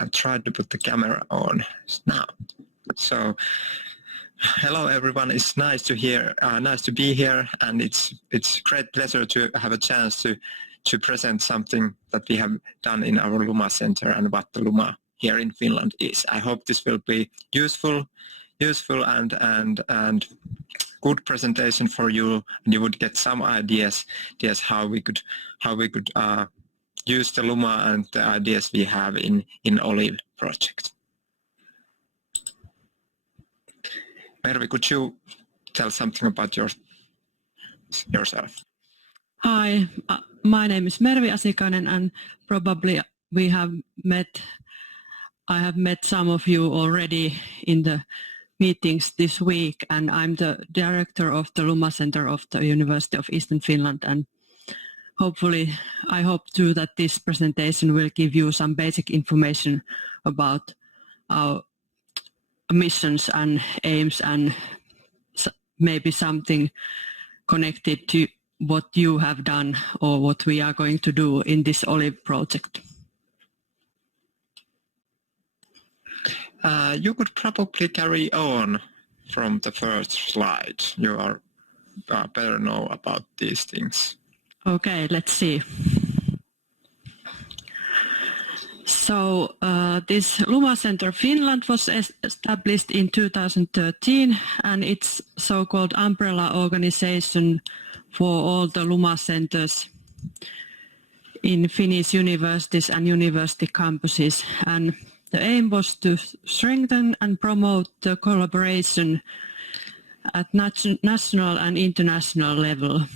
I tried to put the camera on now. So, hello everyone. It's nice to be here, and it's great pleasure to have a chance to present something that we have done in our Luma Center and what the Luma here in Finland is. I hope this will be useful and good presentation for you, and you would get some ideas how we could use the Luma and the ideas we have in Olive project. Mervi, could you tell something about yourself? Hi, my name is Mervi Asikainen, and probably I have met some of you already in the meetings this week, and I'm the director of the Luma Center of the University of Eastern Finland, and I hope too that this presentation will give you some basic information about our missions and aims, and maybe something connected to what you have done or what we are going to do in this Olive project. You could probably carry on from the first slide. You are better know about these things. Okay, let's see. So this Luma Center Finland was established in 2013, and it's so-called umbrella organization for all the Luma centers in Finnish universities and university campuses. And the aim was to strengthen and promote the collaboration at national and international level.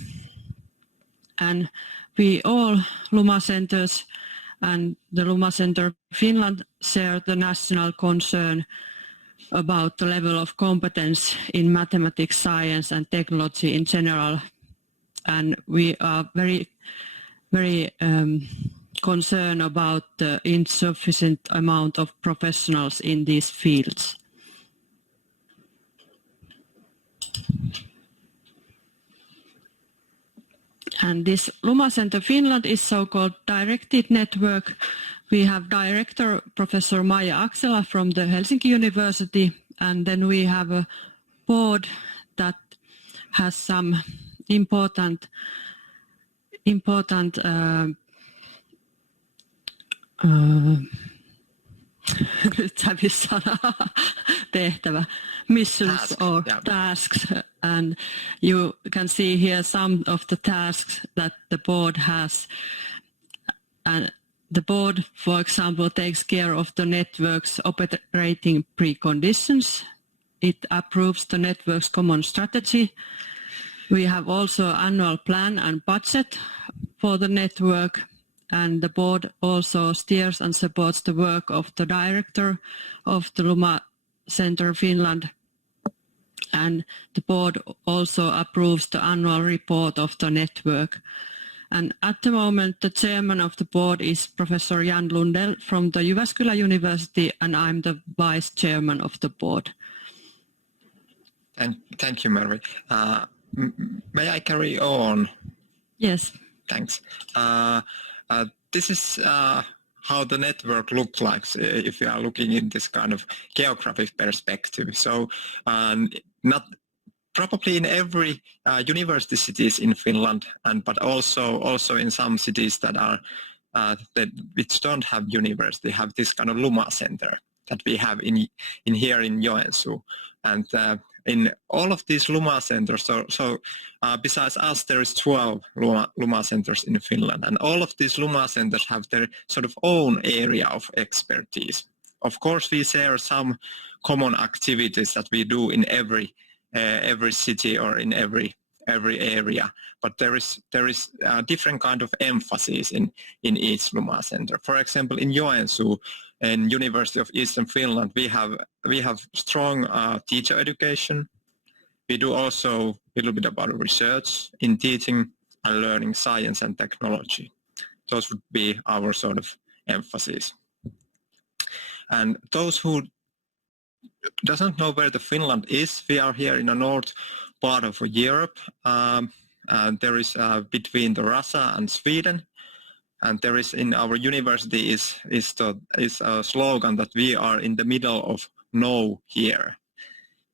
And we all Luma centers and the Luma Center Finland share the national concern about the level of competence in mathematics, science and technology in general. And we are very concerned about the insufficient amount of professionals in these fields. And this Luma Center Finland is so-called directed network. We have director Professor Maija Aksela from the Helsinki University, and then we have a board that has some important missions or tasks, and you can see here some of the tasks that the board has. And the board, for example, takes care of the network's operating preconditions. It approves the network's common strategy. We have also annual plan and budget for the network, and the board also steers and supports the work of the director of the Luma Center Finland, and the board also approves the annual report of the network. And at the moment, the chairman of the board is Professor Jan Lundell from the Jyväskylä University, and I'm the vice chairman of the board. Thank you, Mervi. May I carry on? Yes. Thanks. This is how the network looks like if you are looking in this kind of geographic perspective. So not probably in every university cities in Finland, but also in some cities that are which don't have university, have this kind of Luma Center that we have in here in Joensuu. And in all of these Luma centers, so besides us, there is 12 Luma centers in Finland, and all of these Luma centers have their sort of own area of expertise. Of course, we share some common activities that we do in every city or in every area, but there is different kind of emphasis in each Luma center. For example, in Joensuu, in University of Eastern Finland, we have strong teacher education. We do also a little bit about research in teaching and learning science and technology. Those would be our sort of emphasis. And those who doesn't know where the Finland is, we are here in the north part of Europe. There is between the Russia and Sweden. And there is in our university is a slogan that we are in the middle of no here,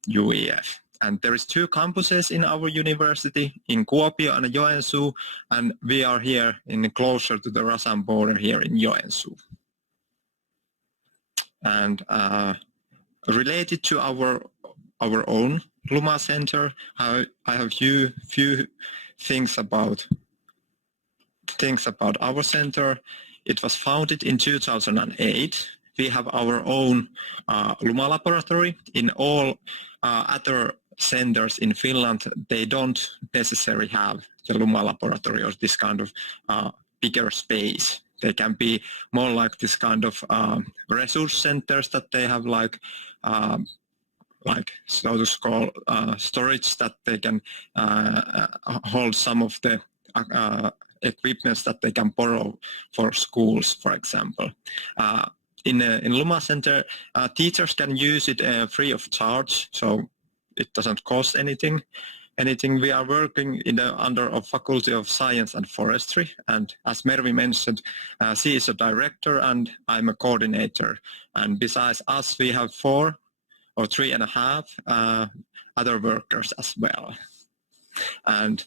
UEF. And there is 2 campuses in our university, in Kuopio and Joensuu, and we are here in closer to the Russian border here in Joensuu. And related to our own Luma Center, I have few things about our center. It was founded in 2008. We have our own Luma laboratory. In all other centers in Finland, they don't necessarily have the Luma laboratory or this kind of bigger space. They can be more like this kind of resource centers that they have like so to call storage that they can hold some of the equipments that they can borrow for schools, for example. In Luma Center, teachers can use it free of charge, so it doesn't cost anything. We are working under a Faculty of Science and Forestry, and as Mervi mentioned, she is a director and I'm a coordinator. And besides us, we have 4 or 3.5 other workers as well. And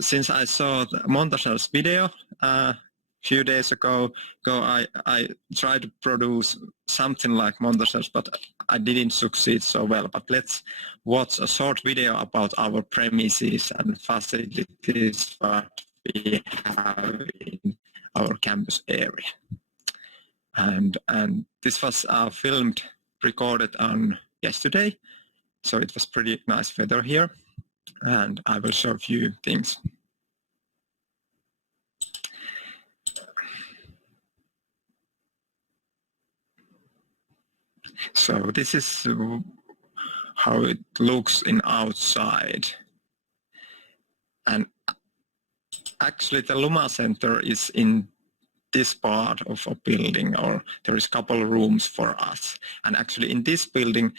since I saw Montasel's video a few days ago, I tried to produce something like Montasel's, but I didn't succeed so well. But let's watch a short video about our premises and facilities that we have in our campus area. And this was recorded on yesterday, so it was pretty nice weather here. And I will show a few things. So this is how it looks in outside. And actually the Luma Center is in this part of a building, or there is a couple of rooms for us. And actually in this building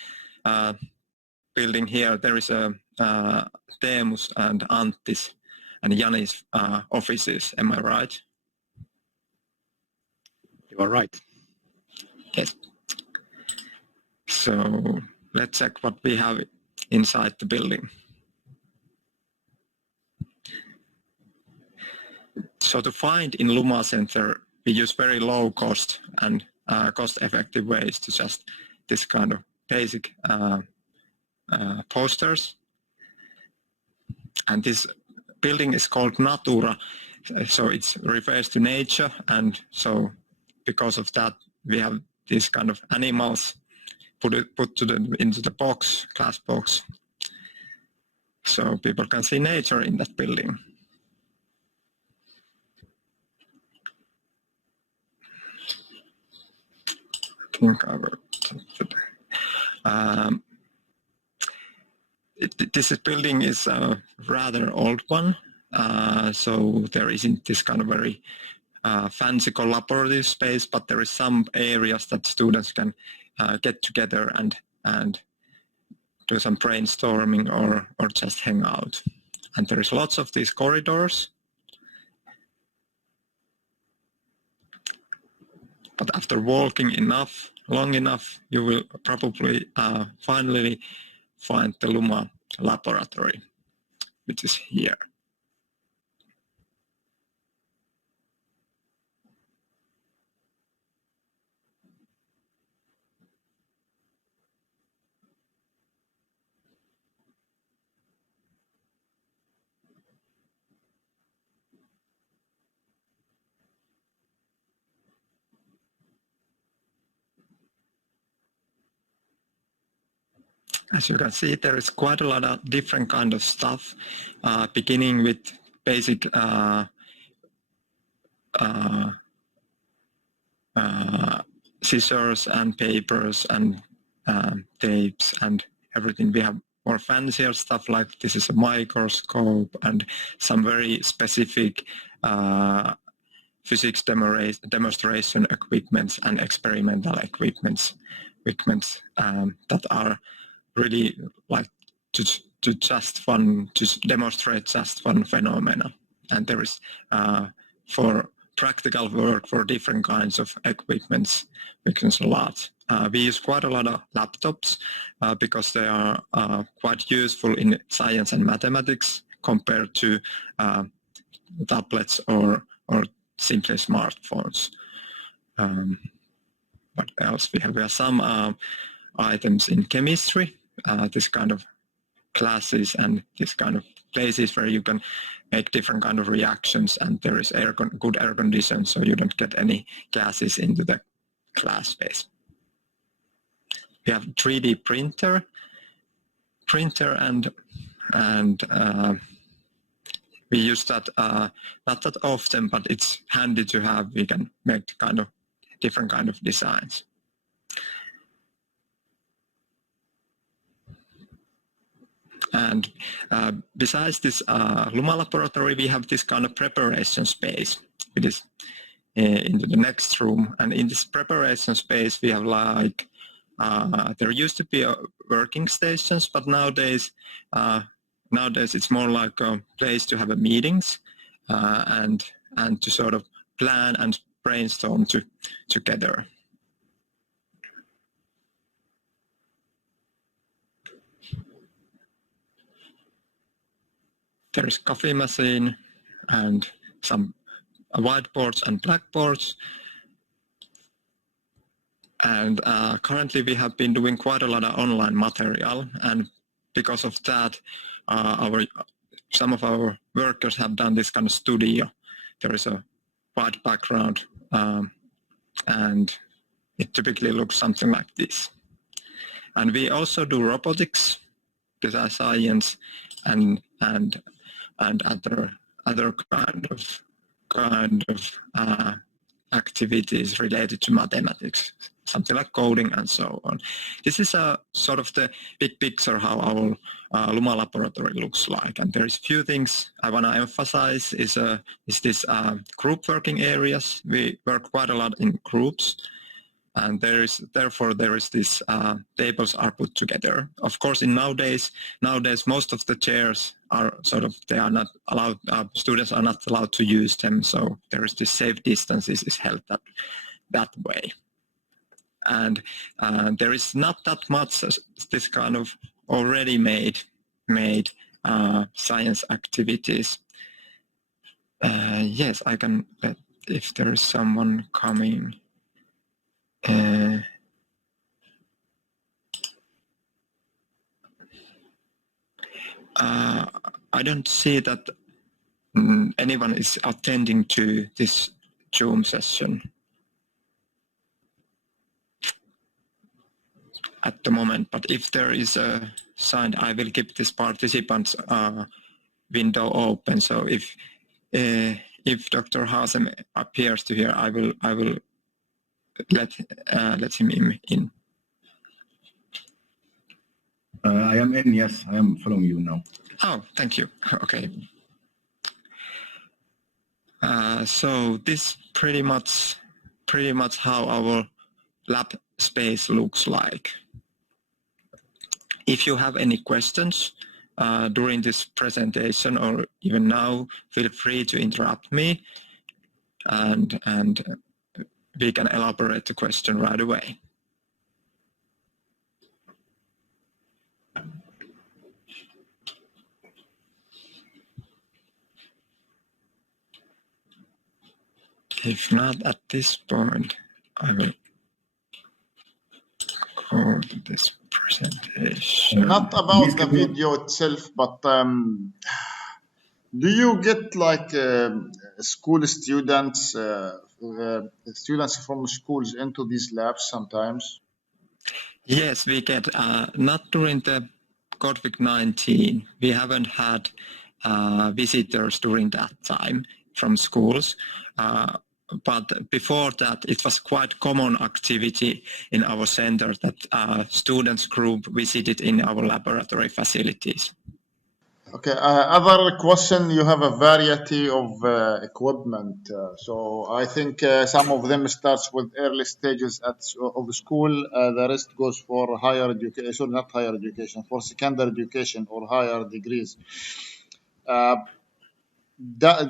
here, there is a Teemus and Antti's and Jani's offices. Am I right? You are right. Yes. So let's check what we have inside the building. So to find in Luma Center, we use very low cost and cost-effective ways to just this kind of basic posters. And this building is called Natura, so it refers to nature, and so because of that we have these kind of animals put into the box, glass box, so people can see nature in that building. I think I will. This building is a rather old one, so there isn't this kind of very fancy collaborative space, but there is some areas that students can get together and do some brainstorming or just hang out. And there is lots of these corridors. But after walking long enough, you will probably finally find the Luma laboratory, which is here. As you can see, there is quite a lot of different kind of stuff, beginning with basic scissors and papers and tapes and everything. We have more fancier stuff like this is a microscope and some very specific physics demonstration equipments and experimental equipments that are really like to demonstrate just one phenomena. And there is for practical work for different kinds of equipments becomes a lot. We use quite a lot of laptops because they are quite useful in science and mathematics compared to tablets or simply smartphones. What else we have? We have some items in chemistry, this kind of classes and this kind of places where you can make different kind of reactions, and there is good air condition, so you don't get any gases into the class space. We have 3D printer and we use that not that often, but it's handy to have. We can make kind of different kind of designs. And besides this Luma laboratory, we have this kind of preparation space. It is into the next room, and in this preparation space we have like there used to be working stations, but nowadays it's more like a place to have meetings and to sort of plan and brainstorm together. There is coffee machine and some whiteboards and blackboards. And currently we have been doing quite a lot of online material, and because of that, some of our workers have done this kind of studio. There is a white background, and it typically looks something like this. And we also do robotics, design science, and other kind of activities related to mathematics, something like coding and so on. This is a sort of the big picture how our Luma laboratory looks like. And there's a few things I want to emphasize is this group working areas. We work quite a lot in groups, and therefore there is this tables are put together. Of course, nowadays most of the chairs are they are not allowed. Students are not allowed to use them, so there is this safe distance is held that way. And there is not that much this kind of already made science activities. Yes, I can let if there is someone coming. I don't see that anyone is attending to this Zoom session at the moment, but if there is a sign, I will keep this participants window open. So if Dr. Haasem appears to here, I will let him in. I am in, yes. I am following you now. Oh, thank you. Okay. So this pretty much how our lab space looks like. If you have any questions during this presentation or even now, feel free to interrupt me, and we can elaborate the question right away. If not at this point, I will go to this presentation. Not about the video itself, but do you get like school students, students from schools into these labs sometimes? Yes, we get, not during the COVID-19. We haven't had visitors during that time from schools. But before that, it was quite common activity in our center that students group visited in our laboratory facilities. Okay, other question, you have a variety of equipment. So I think some of them starts with early stages of the school. The rest goes for higher education, sorry, not higher education, for secondary education or higher degrees. That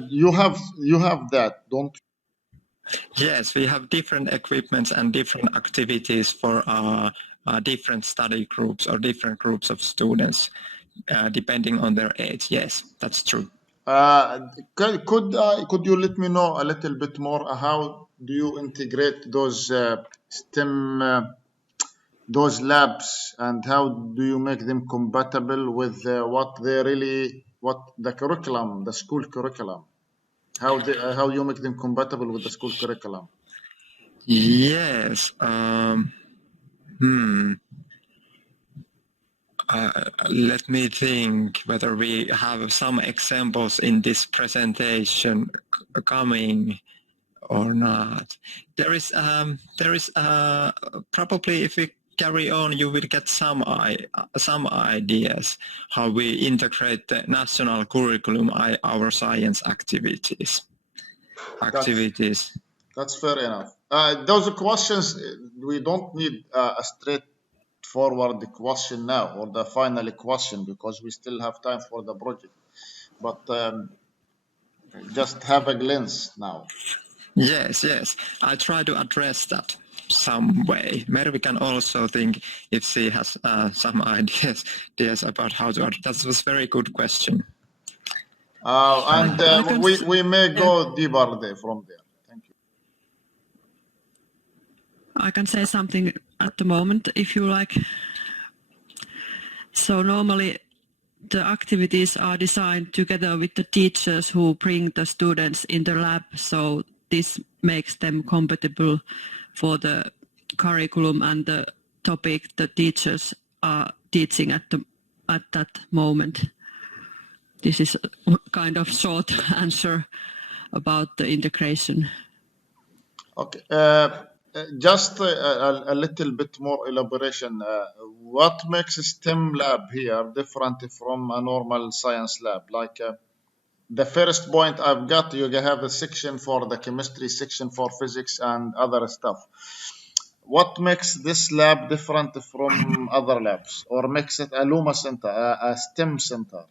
you have that, don't you? Yes, we have different equipments and different activities for different study groups or different groups of students, depending on their age. Yes, that's true. Could you let me know a little bit more? How do you integrate those STEM those labs, and how do you make them compatible with what the curriculum, the school curriculum? How you make them compatible with the school curriculum? Yes. Let me think whether we have some examples in this presentation coming or not. There is probably, if we carry on, you will get some ideas how we integrate the national curriculum, our science activities. That's fair enough. Those questions, we don't need a straightforward question now or the final question, because we still have time for the project. But just have a glance now. Yes. I try to address that some way. Maybe we can also think if she has some ideas about how to address. That was a very good question. And we may go deeper from there. Thank you. I can say something at the moment, if you like. So normally the activities are designed together with the teachers who bring the students in the lab. So this makes them compatible for the curriculum and the topic the teachers are teaching at that moment. This is a kind of short answer about the integration. Okay. Just a little bit more elaboration. What makes a STEM lab here different from a normal science lab? Like the first point I've got, you have a section for the chemistry, section for physics and other stuff. What makes this lab different from other labs, or makes it a Luma center, a STEM center?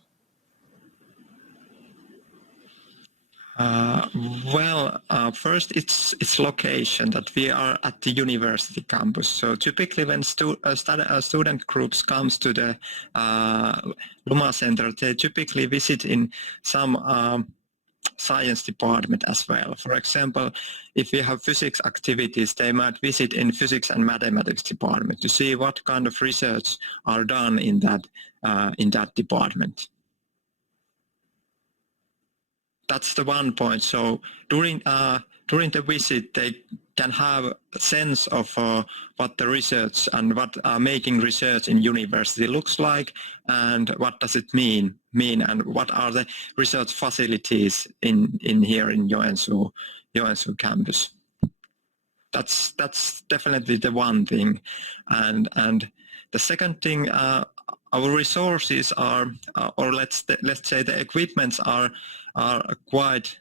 First its location, that we are at the university campus. So typically when student groups comes to the Luma Center, they typically visit in some science department as well. For example, if we have physics activities, they might visit in physics and mathematics department to see what kind of research are done in that department. That's the one point. So during the visit, they can have a sense of what the research and what making research in university looks like, and what does it mean, and what are the research facilities in here in Joensuu campus. That's definitely the one thing, and the second thing, our resources are, or let's say the equipments are quite.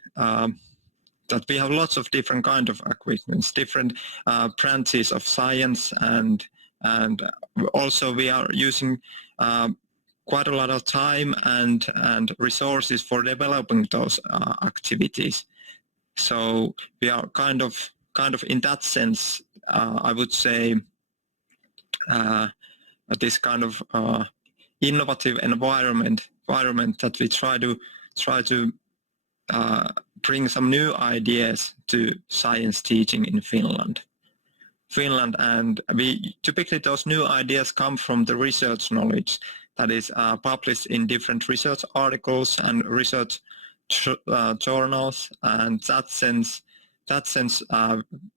That we have lots of different kind of equipments, different branches of science, and also we are using quite a lot of time and resources for developing those activities. So we are kind of in that sense, I would say, this kind of innovative environment that we try to bring some new ideas to science teaching in Finland, and we typically, those new ideas come from the research knowledge that is published in different research articles and research journals, and that sense,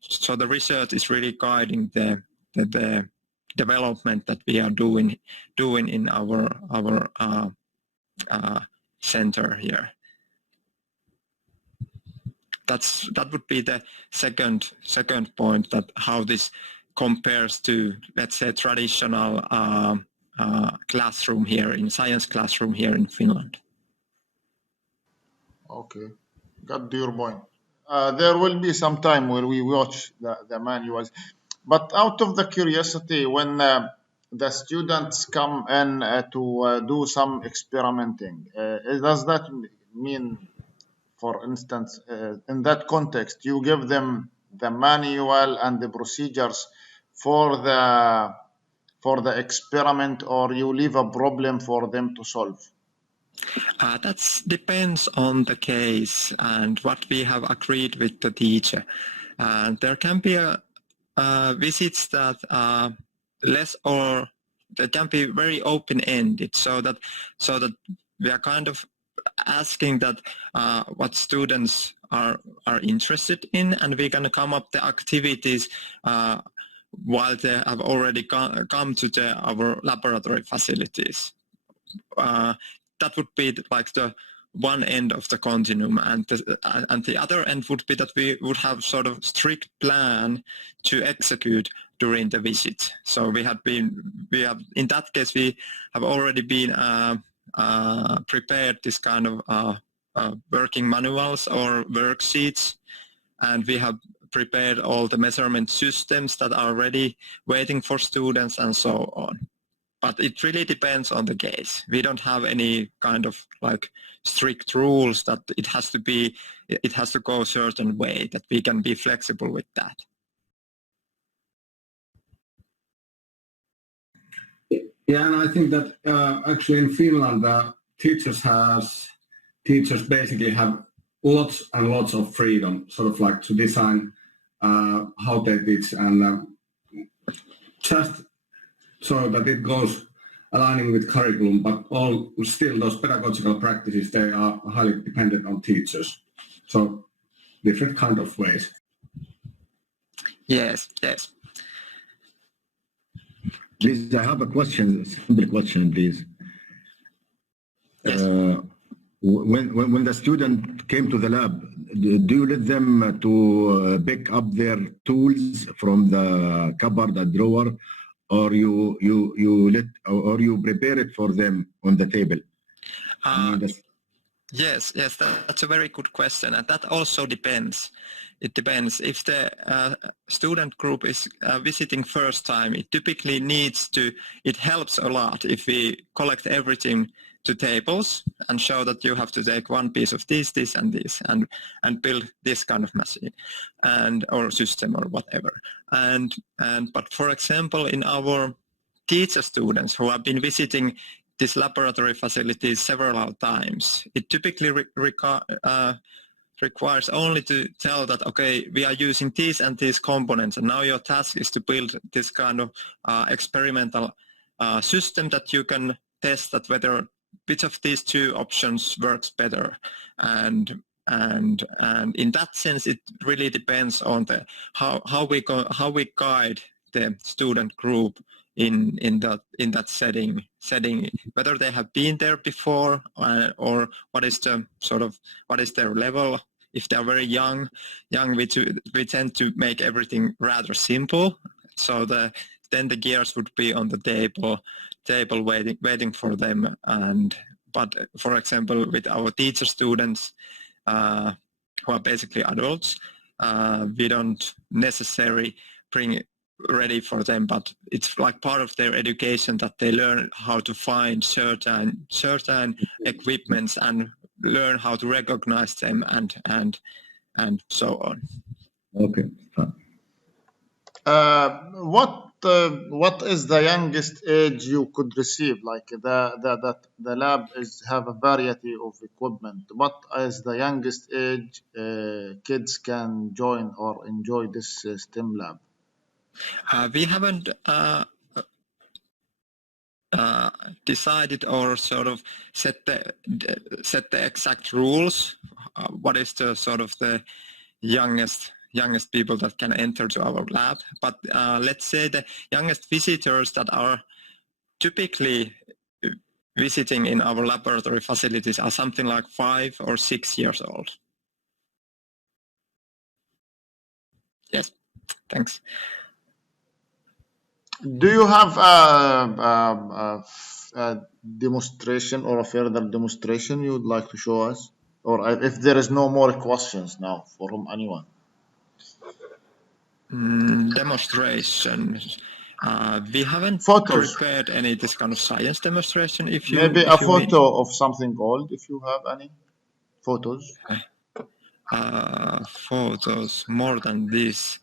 so the research is really guiding the development that we are doing in our center here. That would be the second point, that how this compares to, let's say, traditional classroom here in science classroom here in Finland. Okay, got your point. There will be some time where we watch the manuals, but out of the curiosity, when the students come in to do some experimenting, does that mean, for instance, in that context, you give them the manual and the procedures for the experiment, or you leave a problem for them to solve? That depends on the case and what we have agreed with the teacher. There can be visits that are less, or they can be very open-ended, so that we are kind of asking that what students are interested in, and we can come up the activities while they have already come to our laboratory facilities. That would be like the one end of the continuum, and the other end would be that we would have sort of strict plan to execute during the visit. So we have in that case we have already been prepared this kind of working manuals or worksheets, and we have prepared all the measurement systems that are ready, waiting for students and so on. But it really depends on the case. We don't have any kind of like strict rules that it has to go a certain way, that we can be flexible with that. Yeah, and I think that actually in Finland, teachers basically have lots and lots of freedom, sort of like to design how they teach, and just so that it goes aligning with curriculum, but still those pedagogical practices, they are highly dependent on teachers. So different kind of ways. Yes. Please, I have a question, simple question, please. Yes. When the student came to the lab, do you let them to pick up their tools from the cupboard, the drawer, or you prepare it for them on the table? Yes, that's a very good question, and that also depends. It depends. If the student group is visiting first time, it typically it helps a lot if we collect everything to tables and show that you have to take one piece of this, and this, and build this kind of machine or system or whatever. But for example, in our teacher students who have been visiting this laboratory facilities several times, it typically requires only to tell that, okay, we are using these and these components, and now your task is to build this kind of experimental system that you can test that which of these two options works better. And in that sense, it really depends on how we guide the student group in that setting, whether they have been there before or what is their level. If they are very young, we tend to make everything rather simple. So then the gears would be on the table waiting for them. But for example, with our teacher students who are basically adults, we don't necessarily bring ready for them, but it's like part of their education that they learn how to find certain equipments and learn how to recognize them and so on. Okay. What is the youngest age you could receive? Like the lab have a variety of equipment. What is the youngest age kids can join or enjoy this STEM lab? We haven't decided or sort of set the exact rules. What is the sort of the youngest people that can enter to our lab? But let's say the youngest visitors that are typically visiting in our laboratory facilities are something like 5 or 6 years old. Yes, thanks. Do you have a demonstration or a further demonstration you would like to show us? Or if there is no more questions now from anyone? Demonstration. We haven't prepared any this kind of science demonstration. Maybe a photo of something old, if you have any photos. photos more than this.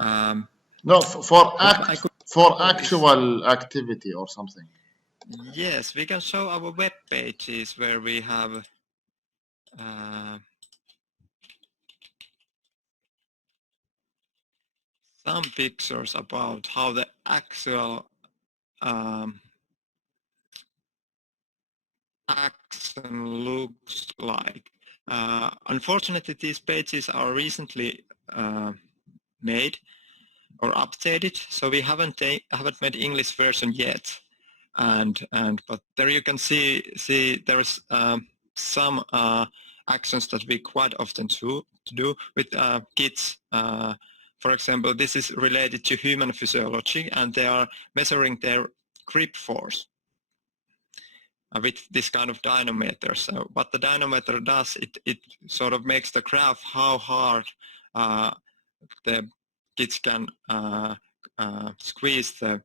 No, for What I could for show is, actual activity or something. yes, we can show our web pages where we have some pictures about how the actual action looks like. Unfortunately, these pages are recently made or updated, so we haven't made English version yet. But there you can see there's some actions that we quite often do with kids. For example, this is related to human physiology, and they are measuring their grip force with this kind of dynamometer. So what the dynamometer does, it sort of makes the graph how hard the kids can squeeze the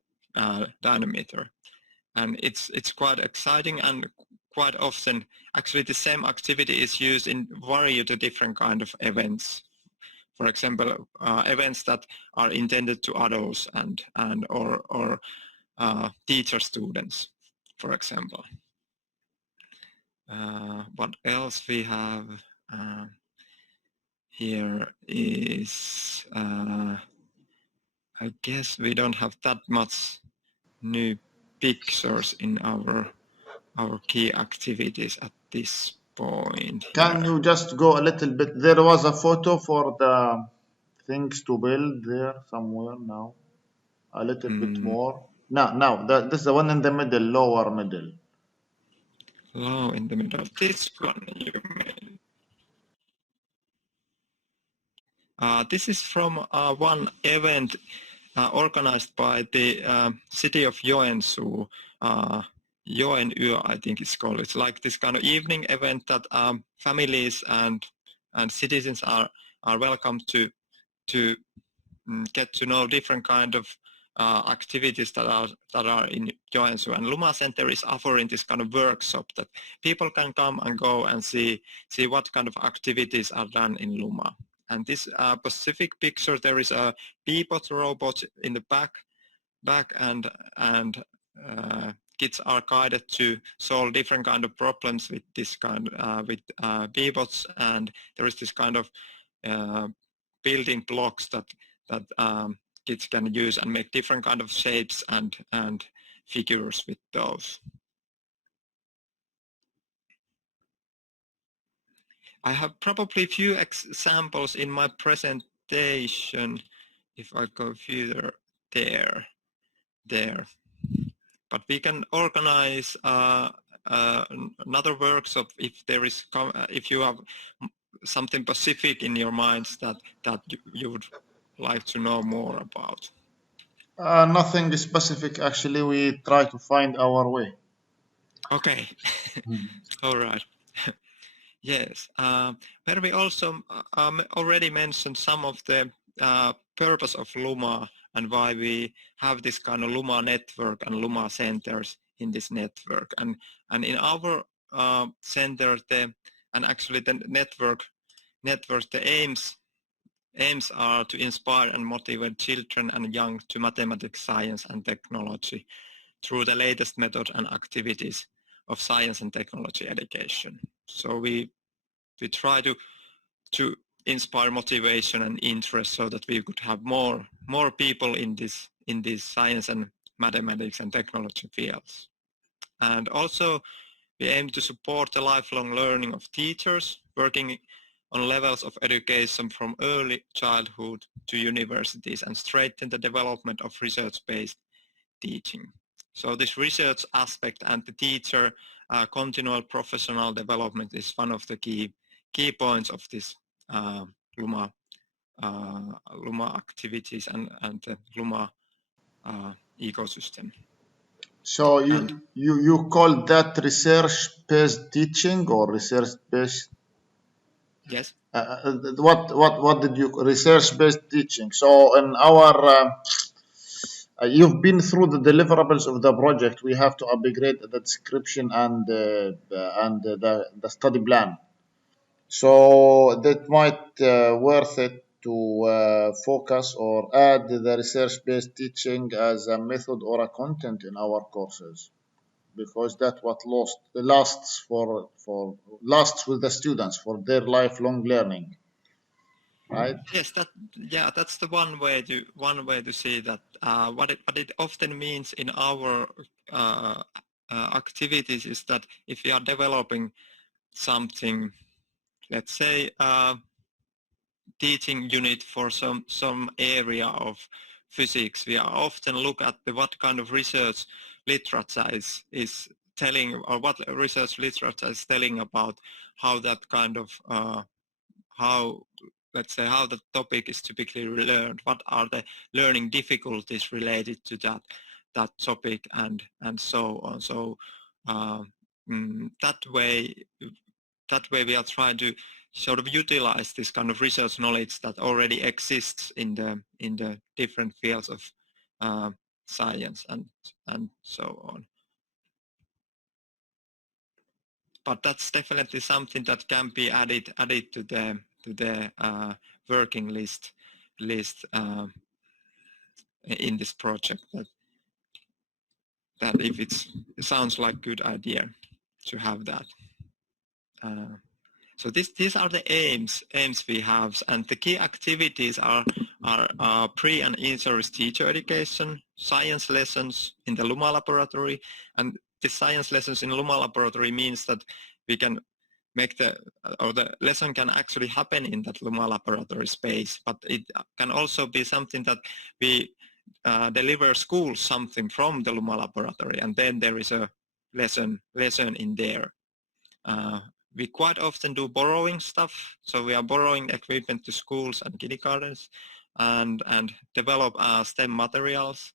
dynamometer. And it's quite exciting, and quite often actually the same activity is used in variety different kind of events. For example, events that are intended to adults or teacher students, for example. What else we have here is, I guess we don't have that much new pictures in our key activities at this point. Can you just go a little bit? There was a photo for the things to build there somewhere now. A little bit more. No, this is the one in the middle, lower middle. Low in the middle. This one you mean? This is from one event organized by the city of Joensuu. Joenyö, I think it's called. It's like this kind of evening event that families and citizens are welcome to get to know different kind of activities that are in Joensuu. And Luma Center is offering this kind of workshop that people can come and go and see what kind of activities are done in Luma. And this specific picture, there is a Beebot robot in the back and kids are guided to solve different kind of problems with this kind with Beebots, and there is this kind of building blocks that kids can use and make different kind of shapes and figures with those. I have probably a few examples in my presentation if I go further there. But we can organize another workshop if there is if you have something specific in your minds that you would like to know more about. Nothing specific, actually. We try to find our way. Okay. All right. Yes. Where we also already mentioned some of the purpose of Luma and why we have this kind of Luma network and Luma centers in this network. And in our center, and actually the network, the aims are to inspire and motivate children and young to mathematics, science, and technology through the latest method and activities of science and technology education. So we try to inspire motivation and interest so that we could have more people in these science and mathematics and technology fields. And also we aim to support the lifelong learning of teachers working on levels of education from early childhood to universities and strengthen the development of research-based teaching. So this research aspect and the teacher continual professional development is one of the key points of this Luma activities and the Luma ecosystem. So you call that research-based teaching or research-based? Yes. What did you research-based teaching? So in our you've been through the deliverables of the project. We have to upgrade the description and the study plan. So that might worth it to focus or add the research-based teaching as a method or a content in our courses, because that's what lasts with the students for their lifelong learning, right? Yes, that's the one way to see that. What it often means in our activities is that if we are developing something, let's say teaching unit for some area of physics, we are often look at what kind of research literature is telling, or what research literature is telling about how that kind of how, let's say, how the topic is typically learned, what are the learning difficulties related to that topic, and so on. So that way we are trying to sort of utilize this kind of research knowledge that already exists in the different fields of science and so on. But that's definitely something that can be added to the working list in this project. That if it sounds like good idea to have that. So these are the aims we have, and the key activities are pre and in-service teacher education, science lessons in the Luma laboratory, and the science lessons in Luma laboratory means that we can make the lesson can actually happen in that Luma laboratory space, but it can also be something that we deliver schools something from the Luma laboratory, and then there is a lesson in there. We quite often do borrowing stuff, so we are borrowing equipment to schools and kindergartens, and develop STEM materials,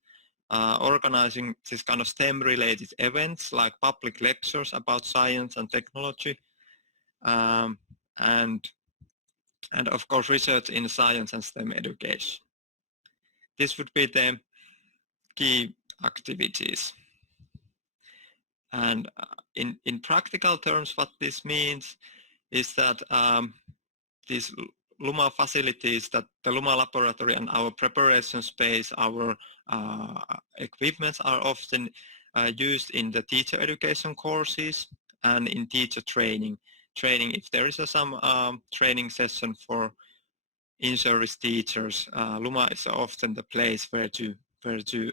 organizing this kind of STEM-related events like public lectures about science and technology, and of course research in science and STEM education. This would be the key activities. And in practical terms, what this means is that these Luma facilities, that the Luma laboratory and our preparation space, our equipments are often used in the teacher education courses and in teacher training. If there is some training session for in-service teachers, Luma is often the place where to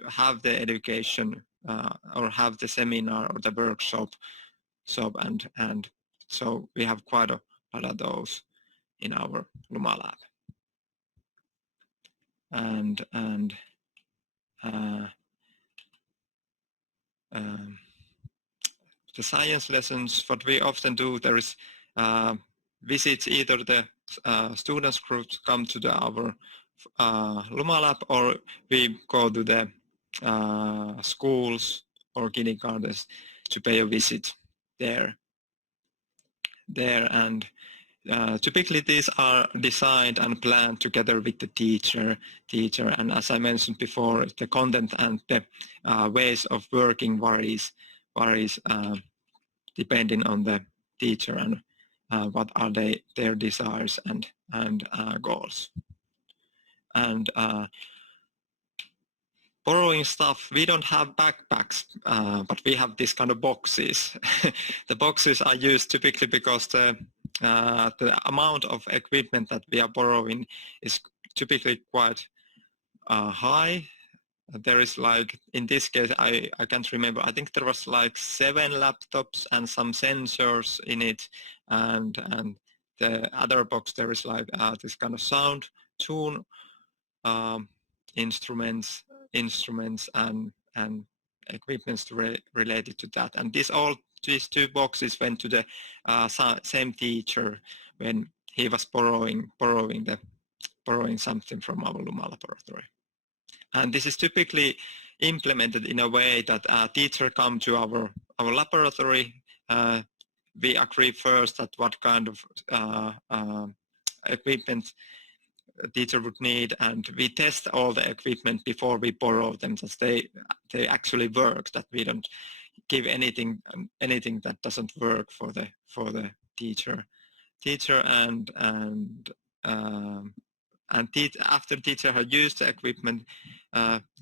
have the education or have the seminar or the workshop, and so we have quite a lot of those in our Luma lab. And the science lessons, what we often do, there is visits, either the students groups come to our Luma lab, or we go to the schools or kindergartens to pay a visit there. And typically these are designed and planned together with the teacher, and as I mentioned before, the content and the ways of working varies depending on the teacher and what are their desires and goals. And borrowing stuff, we don't have backpacks, but we have this kind of boxes. The boxes are used typically because the amount of equipment that we are borrowing is typically quite high. There is, like, in this case, I can't remember, I think there was like 7 laptops and some sensors in it, and the other box there is like this kind of sound tune instruments and equipments related to that. And these 2 boxes went to the same teacher when he was borrowing something from our Luma laboratory. And this is typically implemented in a way that a teacher come to our laboratory. We agree first that what kind of equipment a teacher would need, and we test all the equipment before we borrow them, that they actually work, that we don't give anything that doesn't work for the teacher teacher after teacher has used the equipment,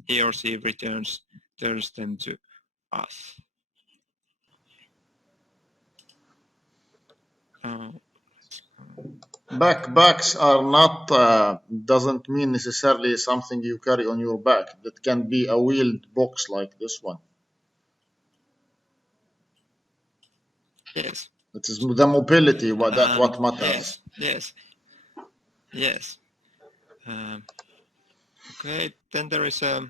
he or she returns them to us. Backpacks are not doesn't mean necessarily something you carry on your back. That can be a wheeled box like this one. Yes. It is the mobility what matters. Yes. Okay. Then there is a.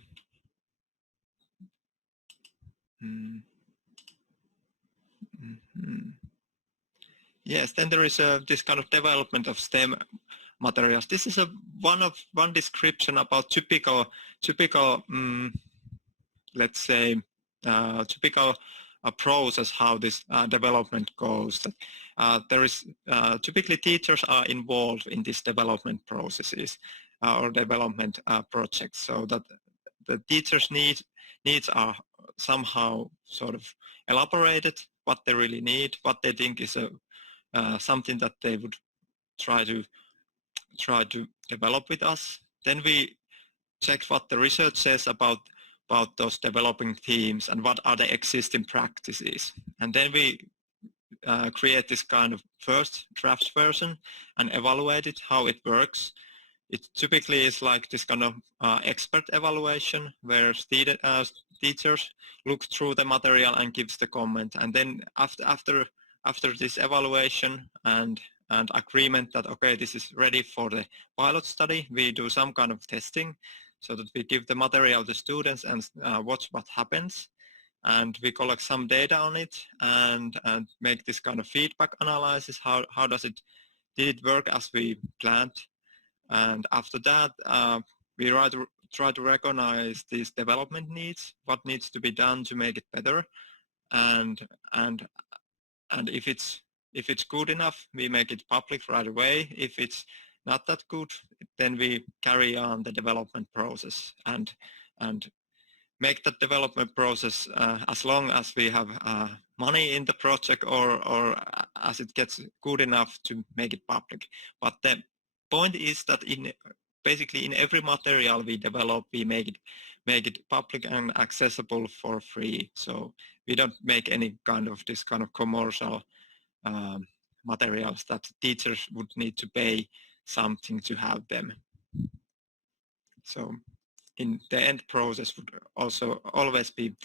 Yes, then there is this kind of development of STEM materials. This is one description about typical let's say typical process how this development goes. There is typically teachers are involved in these development processes or development projects, so that the teachers' needs are somehow sort of elaborated, what they really need, what they think is something that they would try to develop with us. Then we check what the research says about those developing teams and what are the existing practices. And then we create this kind of first draft version and evaluate it, how it works. It typically is like this kind of expert evaluation where teachers look through the material and gives the comment. And then after this evaluation and agreement that, okay, this is ready for the pilot study, we do some kind of testing so that we give the material to students and watch what happens. And we collect some data on it and make this kind of feedback analysis. How did it work as we planned? And after that, we try to recognize these development needs, what needs to be done to make it better, and if it's good enough, we make it public right away. If it's not that good, then we carry on the development process and make that development process as long as we have money in the project or as it gets good enough to make it public. But the point is that basically in every material we develop, we make it public and accessible for free. So we don't make any kind of this kind of commercial materials that teachers would need to pay something to have them. So in the end process would also always be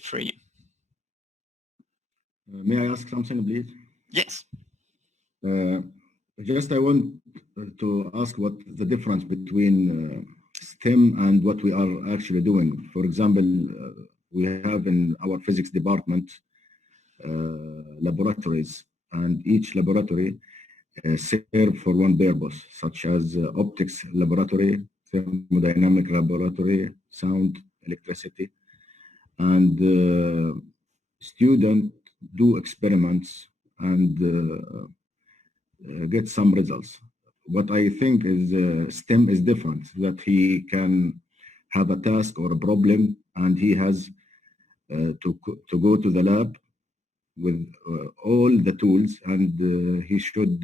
free. May I ask something, please? Yes. Just I want to ask what the difference between STEM and what we are actually doing. For example, we have in our physics department laboratories, and each laboratory serve for one purpose, such as optics laboratory, thermodynamic laboratory, sound, electricity, and students do experiments and get some results. What I think is STEM is different, that he can have a task or a problem and he has to go to the lab with all the tools, and he should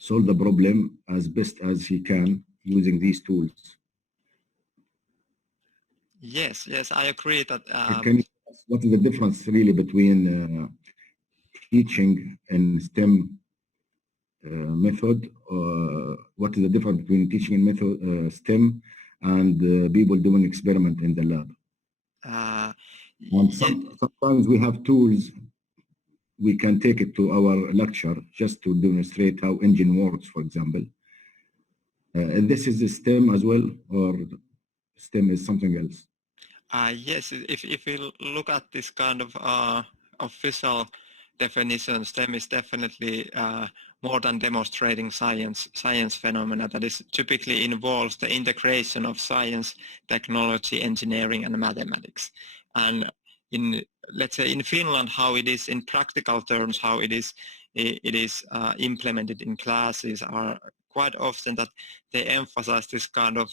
solve the problem as best as he can using these tools. Yes, I agree that. What is the difference really between teaching in STEM method? What is the difference between teaching in method STEM and people doing experiment in the lab? And sometimes we have tools. We can take it to our lecture just to demonstrate how engine works, for example. And this is the STEM as well, or STEM is something else? Yes, if we look at this kind of official definition, STEM is definitely more than demonstrating science phenomena. That is typically involves the integration of science, technology, engineering, and mathematics. And let's say in Finland, how it is in practical terms, how it is implemented in classes are quite often that they emphasize this kind of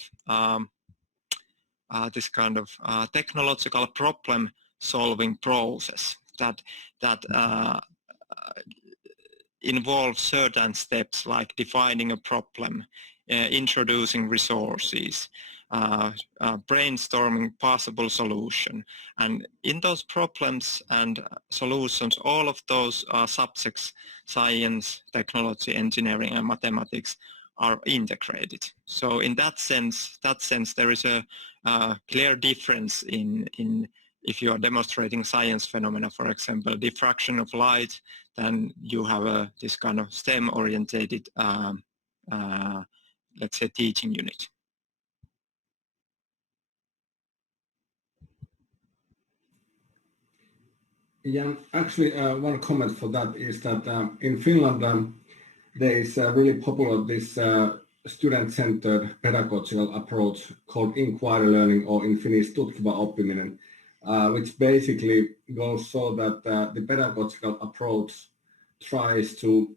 technological problem solving process that involve certain steps like defining a problem, introducing resources, brainstorming possible solution. And in those problems and solutions, all of those subjects, science, technology, engineering, and mathematics, are integrated. So in that sense, there is a clear difference in if you are demonstrating science phenomena, for example, diffraction of light, then you have this kind of STEM-orientated, let's say, teaching unit. Yeah, actually, one comment for that is that in Finland there is really popular this student-centered pedagogical approach called inquiry learning, or in Finnish tutkiva oppiminen, which basically goes so that the pedagogical approach tries to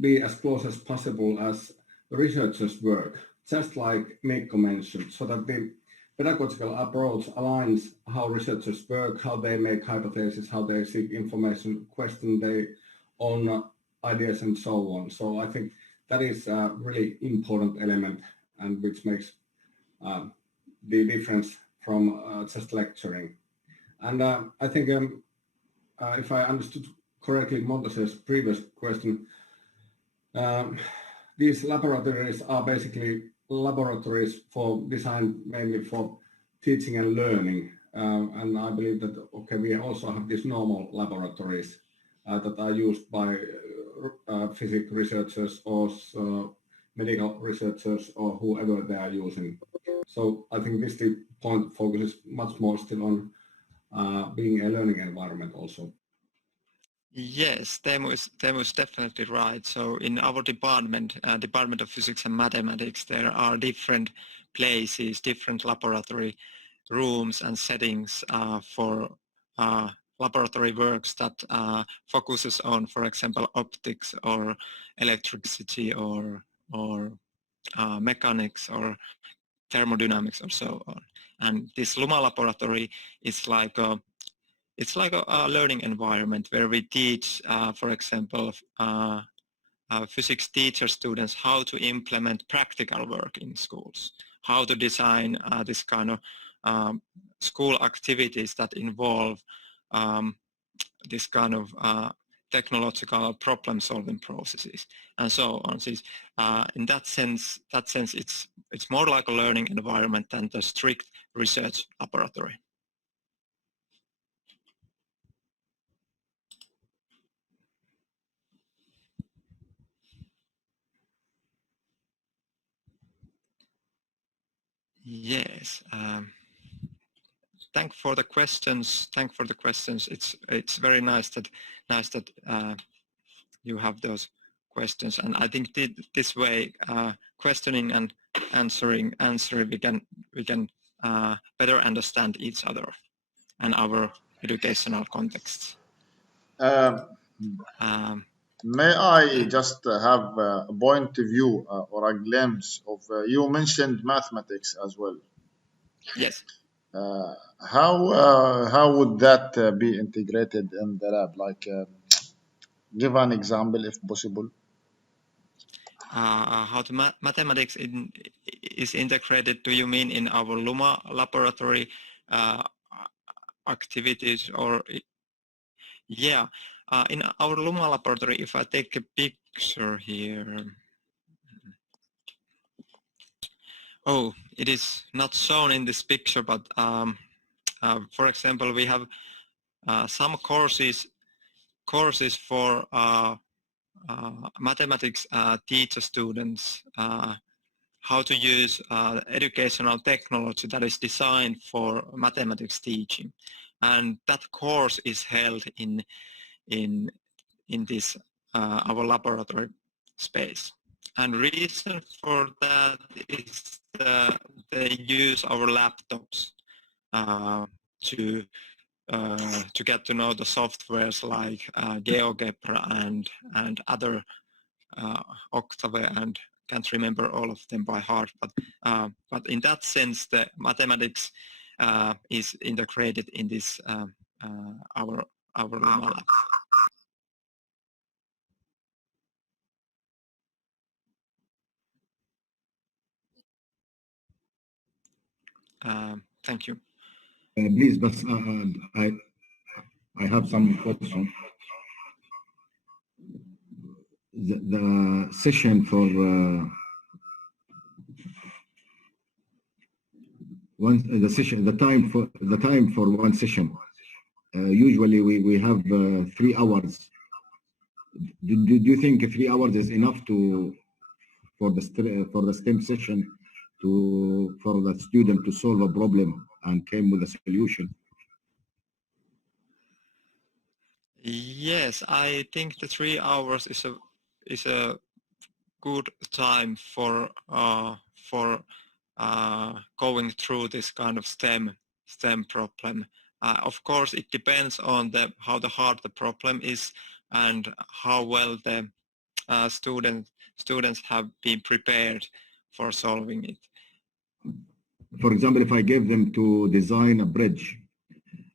be as close as possible as researchers' work, just like Mikko mentioned, so that the pedagogical approach aligns how researchers work, how they make hypotheses, how they seek information, question their own ideas, and so on. So I think that is a really important element, and which makes the difference from just lecturing. And I think if I understood correctly Montas's previous question, these laboratories are basically laboratories for designed mainly for teaching and learning, and I believe that we also have these normal laboratories that are used by physics researchers or medical researchers or whoever they are using. So I think this point focuses much more still on being a learning environment also. Yes, Teemu is definitely right. So in our department, Department of Physics and Mathematics, there are different places, different laboratory rooms and settings for laboratory works that focuses on, for example, optics or electricity or mechanics or thermodynamics or so on. And this Luma laboratory is like a learning environment where we teach, for example, physics teacher students how to implement practical work in schools, how to design this kind of school activities that involve this kind of technological problem-solving processes, and so on. So in that sense, it's more like a learning environment than the strict research laboratory. Yes. Thank for the questions. It's very nice that you have those questions, and I think this way, questioning and answering, we can better understand each other and our educational contexts. May I just have a point of view or a glimpse of, you mentioned mathematics as well. Yes. How would that be integrated in the lab? Like, give an example if possible. How the mathematics is integrated, do you mean in our Luma laboratory activities, or yeah, in our Luma laboratory, if I take a picture here, oh, it is not shown in this picture, but for example, we have some courses for mathematics teacher students, how to use educational technology that is designed for mathematics teaching, and that course is held in this our laboratory space. And reason for that is they use our laptops to get to know the softwares like GeoGebra and other Octave, and can't remember all of them by heart, but in that sense the mathematics is integrated in this our Luma lab. Thank you. Please, but I have some question. The session for the time for one session. Usually we have 3 hours. Do you think 3 hours is enough for the STEM session for the student to solve a problem and came with a solution? Yes, I think the 3 hours is a good time for going through this kind of STEM problem. Of course, it depends on how hard the problem is and how well the students have been prepared for solving it. For example, if I gave them to design a bridge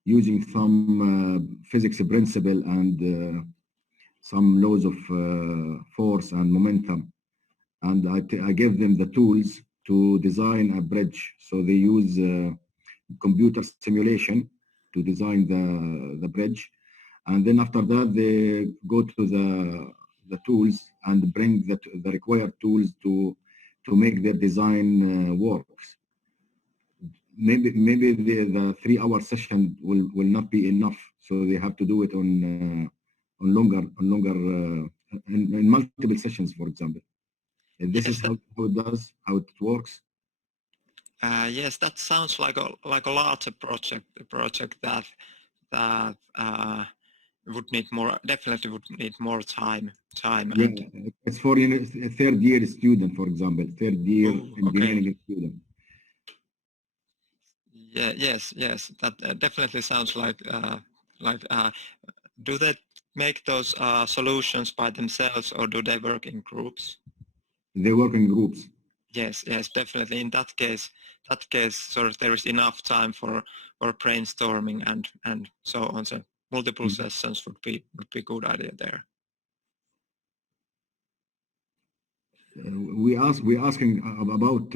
using some physics principle and some laws of force and momentum, and I gave them the tools to design a bridge. So they use computer simulation to design the bridge, and then after that they go to the tools and bring the required tools to make their design works. Maybe the 3 hour session will not be enough, so they have to do it on longer in multiple sessions, for example. This is how it works. Yes, that sounds like a larger project, that would need more, definitely would need more time. Yeah, And it's for a third year student, for example, third year engineering student. Yeah, yes, that definitely sounds like do they make those solutions by themselves, or do they work in groups? They work in groups. Yes, definitely. In that case, sort of there is enough time for brainstorming and so on. So multiple sessions would be a good idea there. We're asking about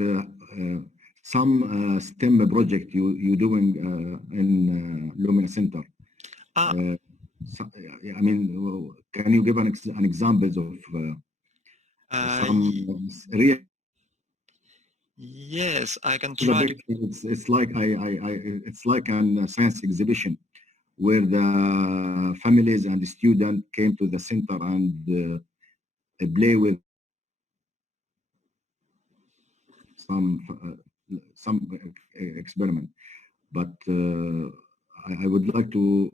some STEM project you doing in Lumina Center. I mean, can you give an examples of some real? Yes, I can try. It's like it's like a science exhibition where the families and the student came to the center and play with some experiment. But I would like to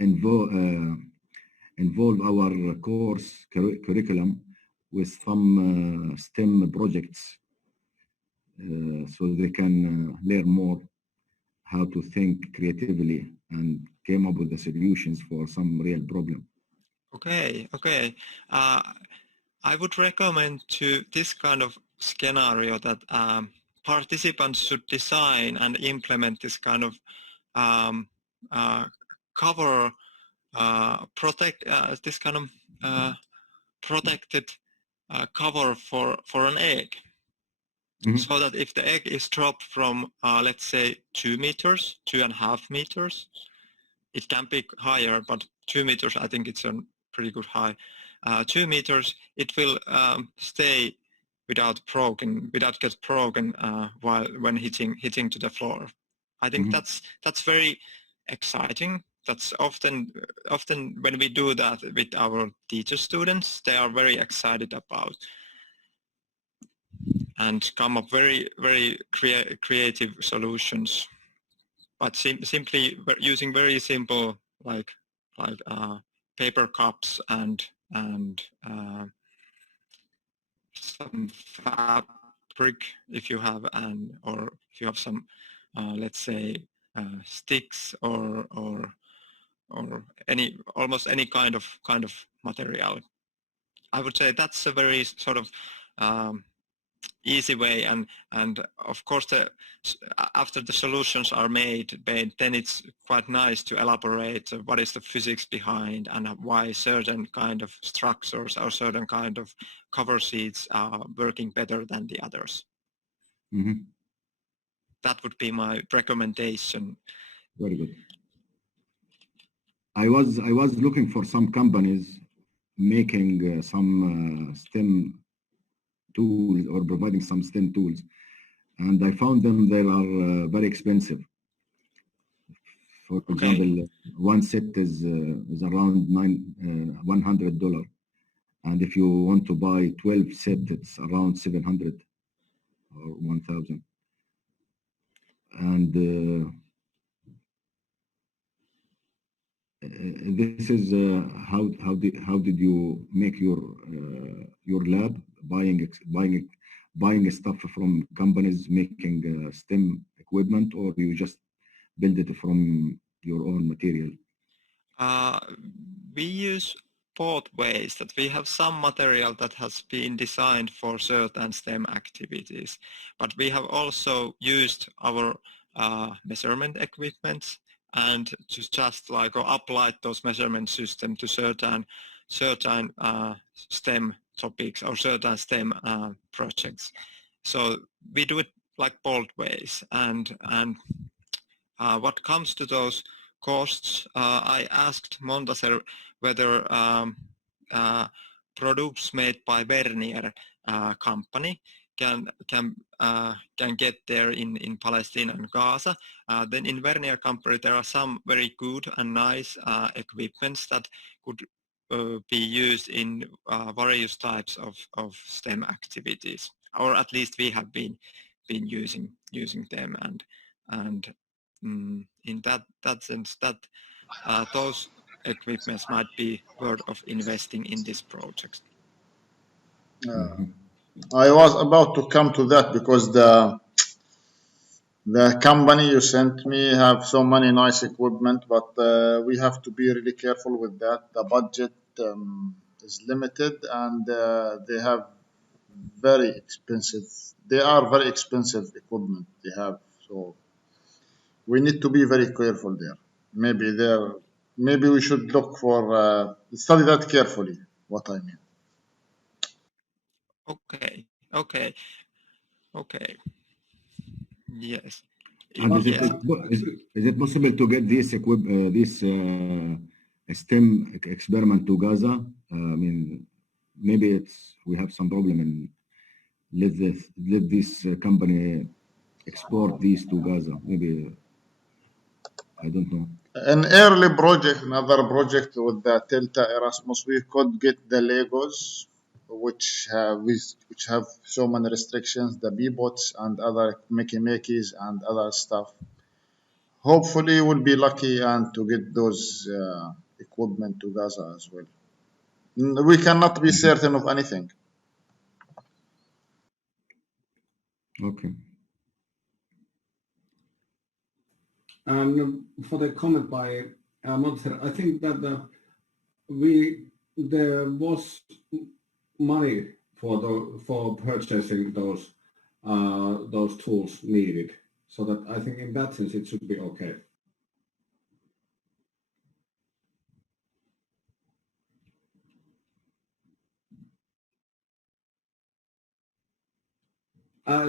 involve our course curriculum with some STEM projects, so they can learn more how to think creatively and came up with the solutions for some real problem. Okay. I would recommend to this kind of scenario that participants should design and implement this kind of cover, protect this kind of protected cover for an egg. So that if the egg is dropped from, let's say, 2 meters, 2.5 meters, it can be higher, but 2 meters, I think it's a pretty good high. 2 meters, it will stay without get broken when hitting to the floor. I think that's very exciting. That's often when we do that with our teacher students, they are very excited about and come up very creative solutions. But simply using very simple like paper cups and some fabric if you have, or if you have some let's say sticks or almost any kind of material. I would say that's a very sort of easy way, and of course after the solutions are made, then it's quite nice to elaborate what is the physics behind and why certain kind of structures or certain kind of cover sheets are working better than the others. Mhm. That would be my recommendation. Very good. I was looking for some companies making some STEM tools or providing some STEM tools, and I found them. They are very expensive. For Okay. example, one set is around $100, and if you want to buy 12 sets, it's around 700 or 1,000. And this is how did you make your lab buying stuff from companies making STEM equipment, or you just build it from your own material? We use both ways. That we have some material that has been designed for certain STEM activities, but we have also used our measurement equipment and to just like apply those measurement system to certain STEM topics or certain STEM projects. So we do it like both ways, and what comes to those costs, I asked Montaser whether products made by Vernier company can get there in Palestine and Gaza. Then in Vernier company there are some very good and nice equipments that could be used in various types of STEM activities, or at least we have been using them, and in that sense that those equipments might be worth of investing in this project. I was about to come to that because the company you sent me have so many nice equipment, but we have to be really careful with that. The budget is limited, and they have very expensive. They are very expensive equipment they have, so we need to be very careful there. Maybe we should look for study that carefully. What I mean. Okay. Yes. And Yes. is it possible to get this STEM experiment to Gaza? I mean, maybe we have some problem and let this company export these to Gaza. Maybe, I don't know. An early project, another project with the Delta Erasmus, we could get the Legos, which have so many restrictions, the B-bots and other Mickey Mackeys and other stuff. Hopefully, we'll be lucky and to get those equipment to Gaza as well. We cannot be certain of anything. Okay. And for the comment by Montaser, I think that there was money for purchasing those tools needed, so that I think in that sense it should be okay.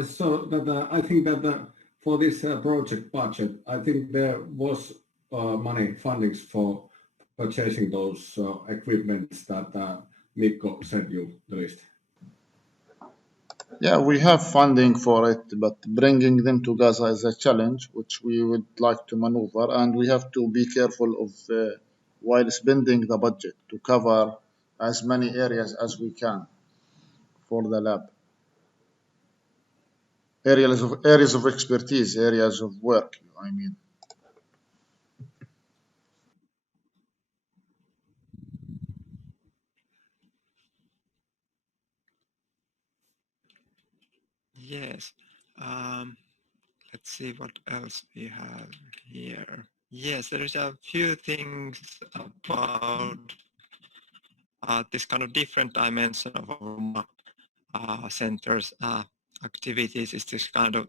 So that I think that for this project budget, I think there was money fundings for purchasing those equipments that Mikko sent you the list. Yeah, we have funding for it, but bringing them to Gaza is a challenge, which we would like to maneuver, and we have to be careful of while spending the budget to cover as many areas as we can for the lab. Areas of expertise, areas of work, I mean. Yes. Let's see what else we have here. Yes, there is a few things about this kind of different dimension of our centers. activities is this kind of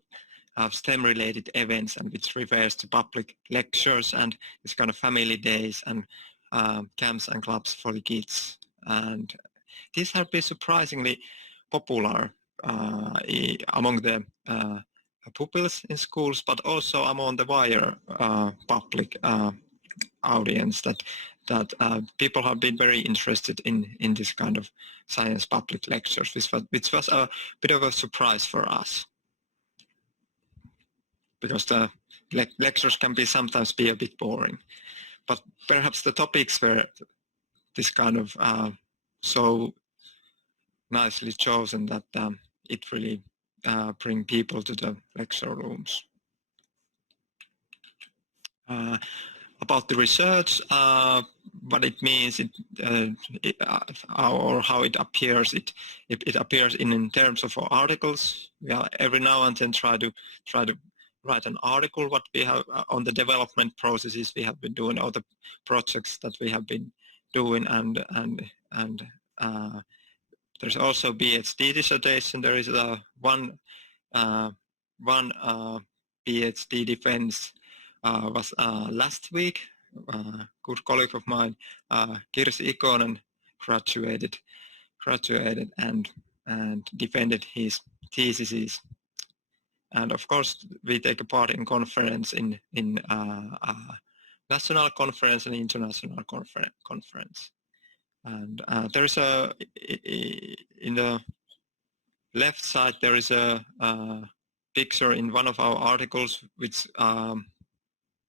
STEM-related events, and which refers to public lectures and this kind of family days and camps and clubs for the kids. And these have been surprisingly popular among the pupils in schools, but also among the wider public audience, that people have been very interested in this kind of science public lectures, which was a bit of a surprise for us, because the lectures can sometimes be a bit boring, but perhaps the topics were this kind of so nicely chosen that it really bring people to the lecture rooms. About the research, what it means, or how it appears. It appears in terms of articles. We every now and then try to write an article what we have on the development processes we have been doing, or the projects that we have been doing, and there's also PhD dissertation. There is one PhD defense was last week. Good colleague of mine, Kirsi Ikonen, graduated and defended his theses. And of course, we take a part in conference in national conference and international conference. And there's in the left side there is a picture in one of our articles, which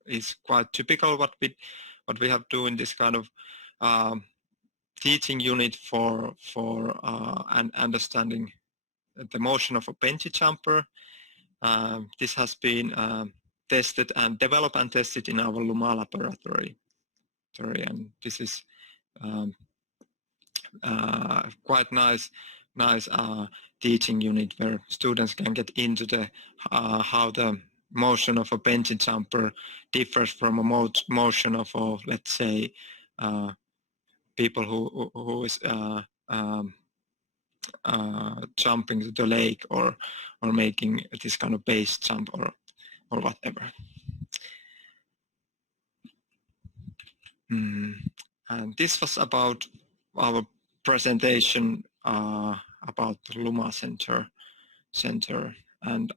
is quite typical what we have to in this kind of teaching unit for understanding the motion of a bungee jumper. This has been tested and developed and tested in our Luma laboratory, and this is quite nice teaching unit where students can get into the how the motion of a bungee jumper differs from a motion of let's say people who is jumping to the lake or making this kind of base jump or whatever. And this was about our presentation about the Luma Center, and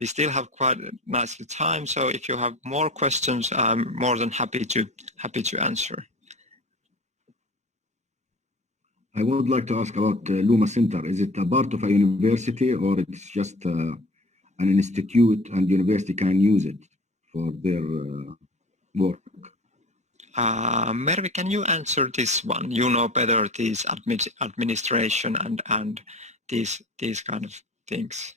we still have quite nicely time. So if you have more questions, I'm more than happy to answer. I would like to ask about Luma Center. Is it a part of a university, or it's just an institute and university can use it for their work? Mervi, can you answer this one? You know better this administration and these kind of things.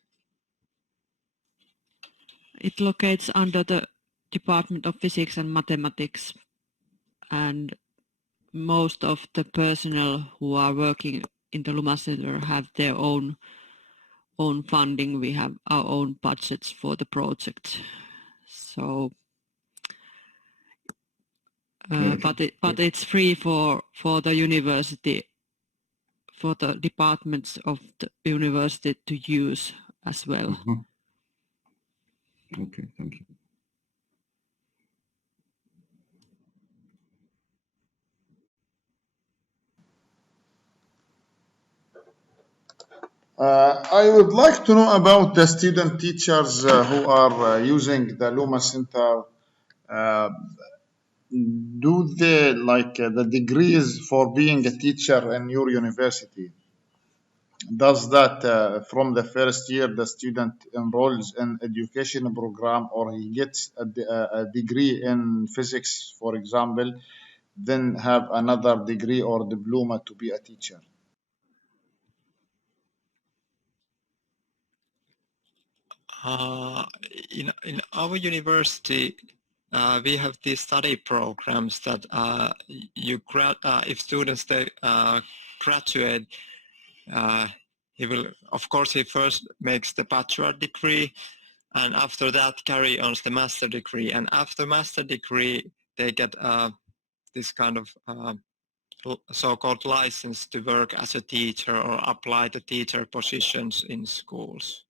It locates under the Department of Physics and Mathematics, and most of the personnel who are working in the Luma Center have their own funding. We have our own budgets for the project. So, but it's free for the university, for the departments of the university to use as well. Uh-huh. Okay, thank you. I would like to know about the student teachers who are using the Luma Center. Do they like the degrees for being a teacher in your university? Does that from the first year the student enrolls in education program, or he gets a degree in physics, for example, then have another degree or diploma to be a teacher? In our university, we have these study programs that if students graduate, he will, of course, he first makes the bachelor degree, and after that carry on the master degree. And after master degree, they get this kind of so-called license to work as a teacher or apply the teacher positions in schools.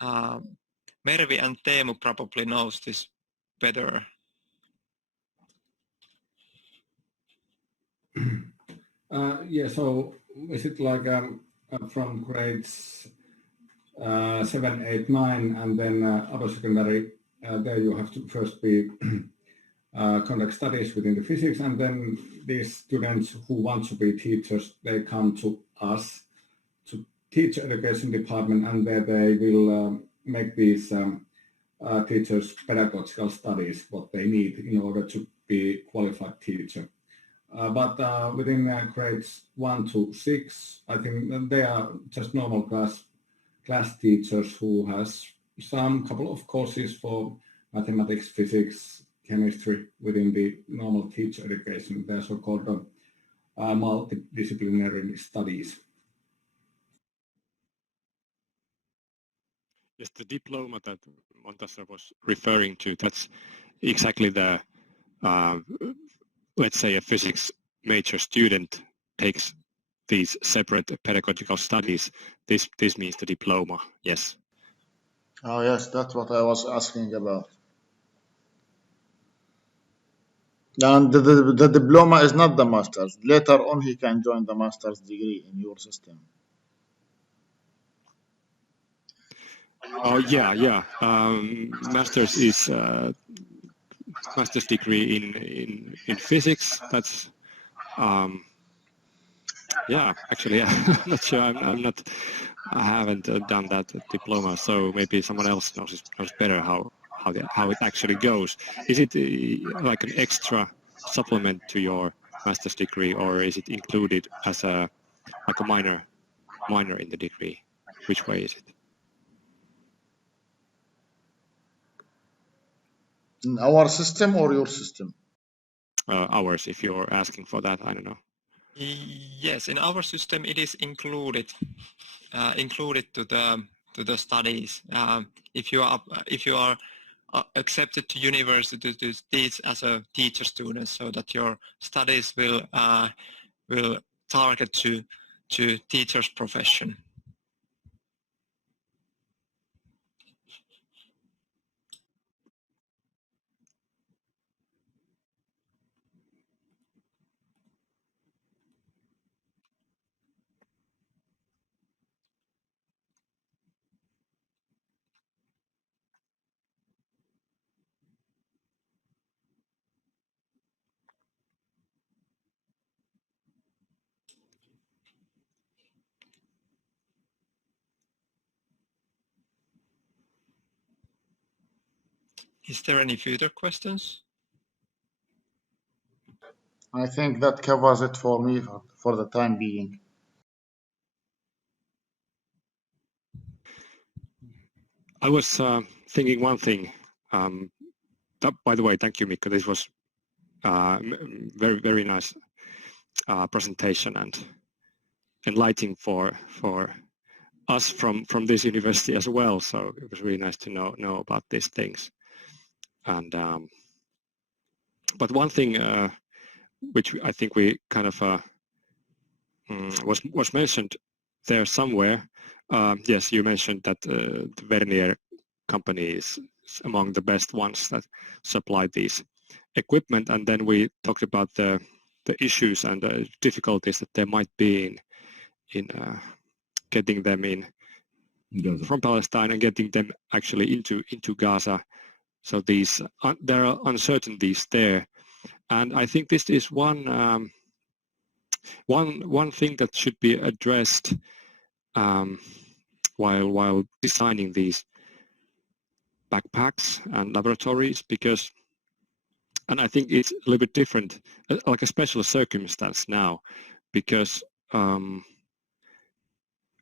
Mervi and Teemu probably knows this better. Yeah, so is it like from grades 7, 8, 9, and then upper secondary, there you have to first be conduct studies within the physics, and then these students who want to be teachers, they come to us, to teacher education department, and there they will make these teachers' pedagogical studies, what they need in order to be qualified teacher. But within grades 1 to 6, I think they are just normal class teachers who has some couple of courses for mathematics, physics, chemistry within the normal teacher education. They're so-called multidisciplinary studies. Yes, the diploma that Montasser was referring to, that's exactly the, let's say a physics major student takes these separate pedagogical studies. This means the diploma, yes. Oh yes, that's what I was asking about. And the diploma is not the master's. Later on, he can join the master's degree in your system. Oh yeah. Master's is master's degree in physics. That's yeah. Actually, yeah. I'm not sure. I haven't done that diploma, so maybe someone else knows better how it actually goes. Is it like an extra supplement to your master's degree, or is it included as a minor in the degree? Which way is it? In our system or your system? Ours, if you're asking for that, I don't know. Yes, in our system it is included to the studies. If you are accepted to university to teach as a teacher student, so that your studies will target to teacher's profession. Is there any further questions? I think that covers it for me for the time being. I was thinking one thing. By the way, thank you, Mikko. This was very, very nice presentation and enlightening for us from this university as well. So it was really nice to know about these things. And but one thing which I think we kind of was mentioned there somewhere. Yes, you mentioned that the Vernier company is among the best ones that supply these equipment, and then we talked about the issues and the difficulties that there might be in getting them in Gaza. from Palestine and getting them actually into Gaza. So these there are uncertainties there, and I think this is one thing that should be addressed while designing these backpacks and laboratories, because, and I think it's a little bit different, like a special circumstance now, because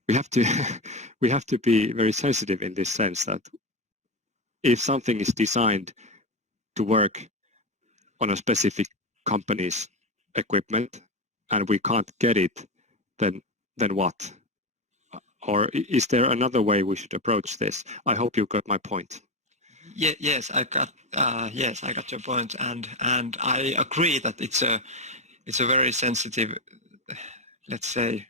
we have to be very sensitive in this sense that if something is designed to work on a specific company's equipment and we can't get it, then what? Or is there another way we should approach this? I hope you got my point. Yes, I got your point, and I agree that it's a it's a very sensitive, let's say,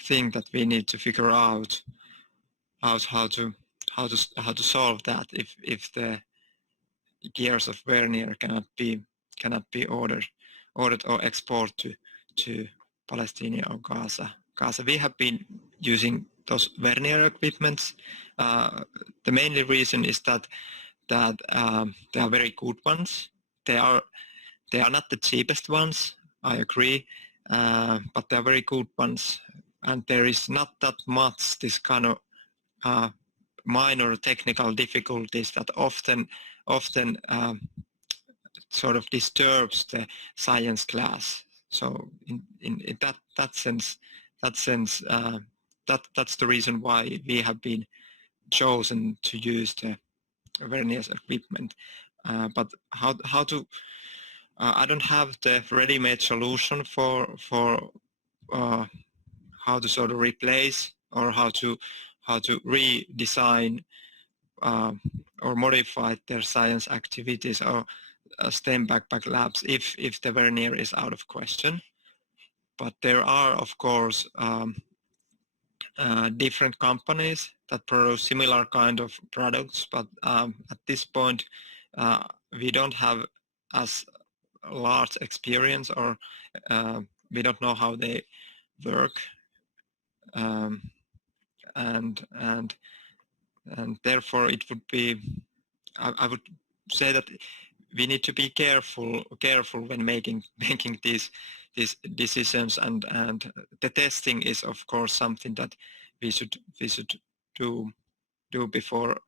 thing that we need to figure out how to solve that if the gears of vernier cannot be ordered or exported to Palestine or Gaza. We have been using those vernier equipments. The mainly reason is that they are very good ones. They are not the cheapest ones, I agree, but they are very good ones. And there is not that much this kind of minor technical difficulties that often sort of disturbs the science class. So in that sense, that's the reason why we have been chosen to use the vernier equipment. But how to I don't have the ready-made solution for how to sort of replace or how to redesign or modify their science activities or STEM backpack labs if the vernier is out of question. But there are, of course, different companies that produce similar kind of products, but at this point we don't have as large experience or we don't know how they work, and therefore it would be I would say that we need to be careful when making these decisions, and the testing is of course something that we should do before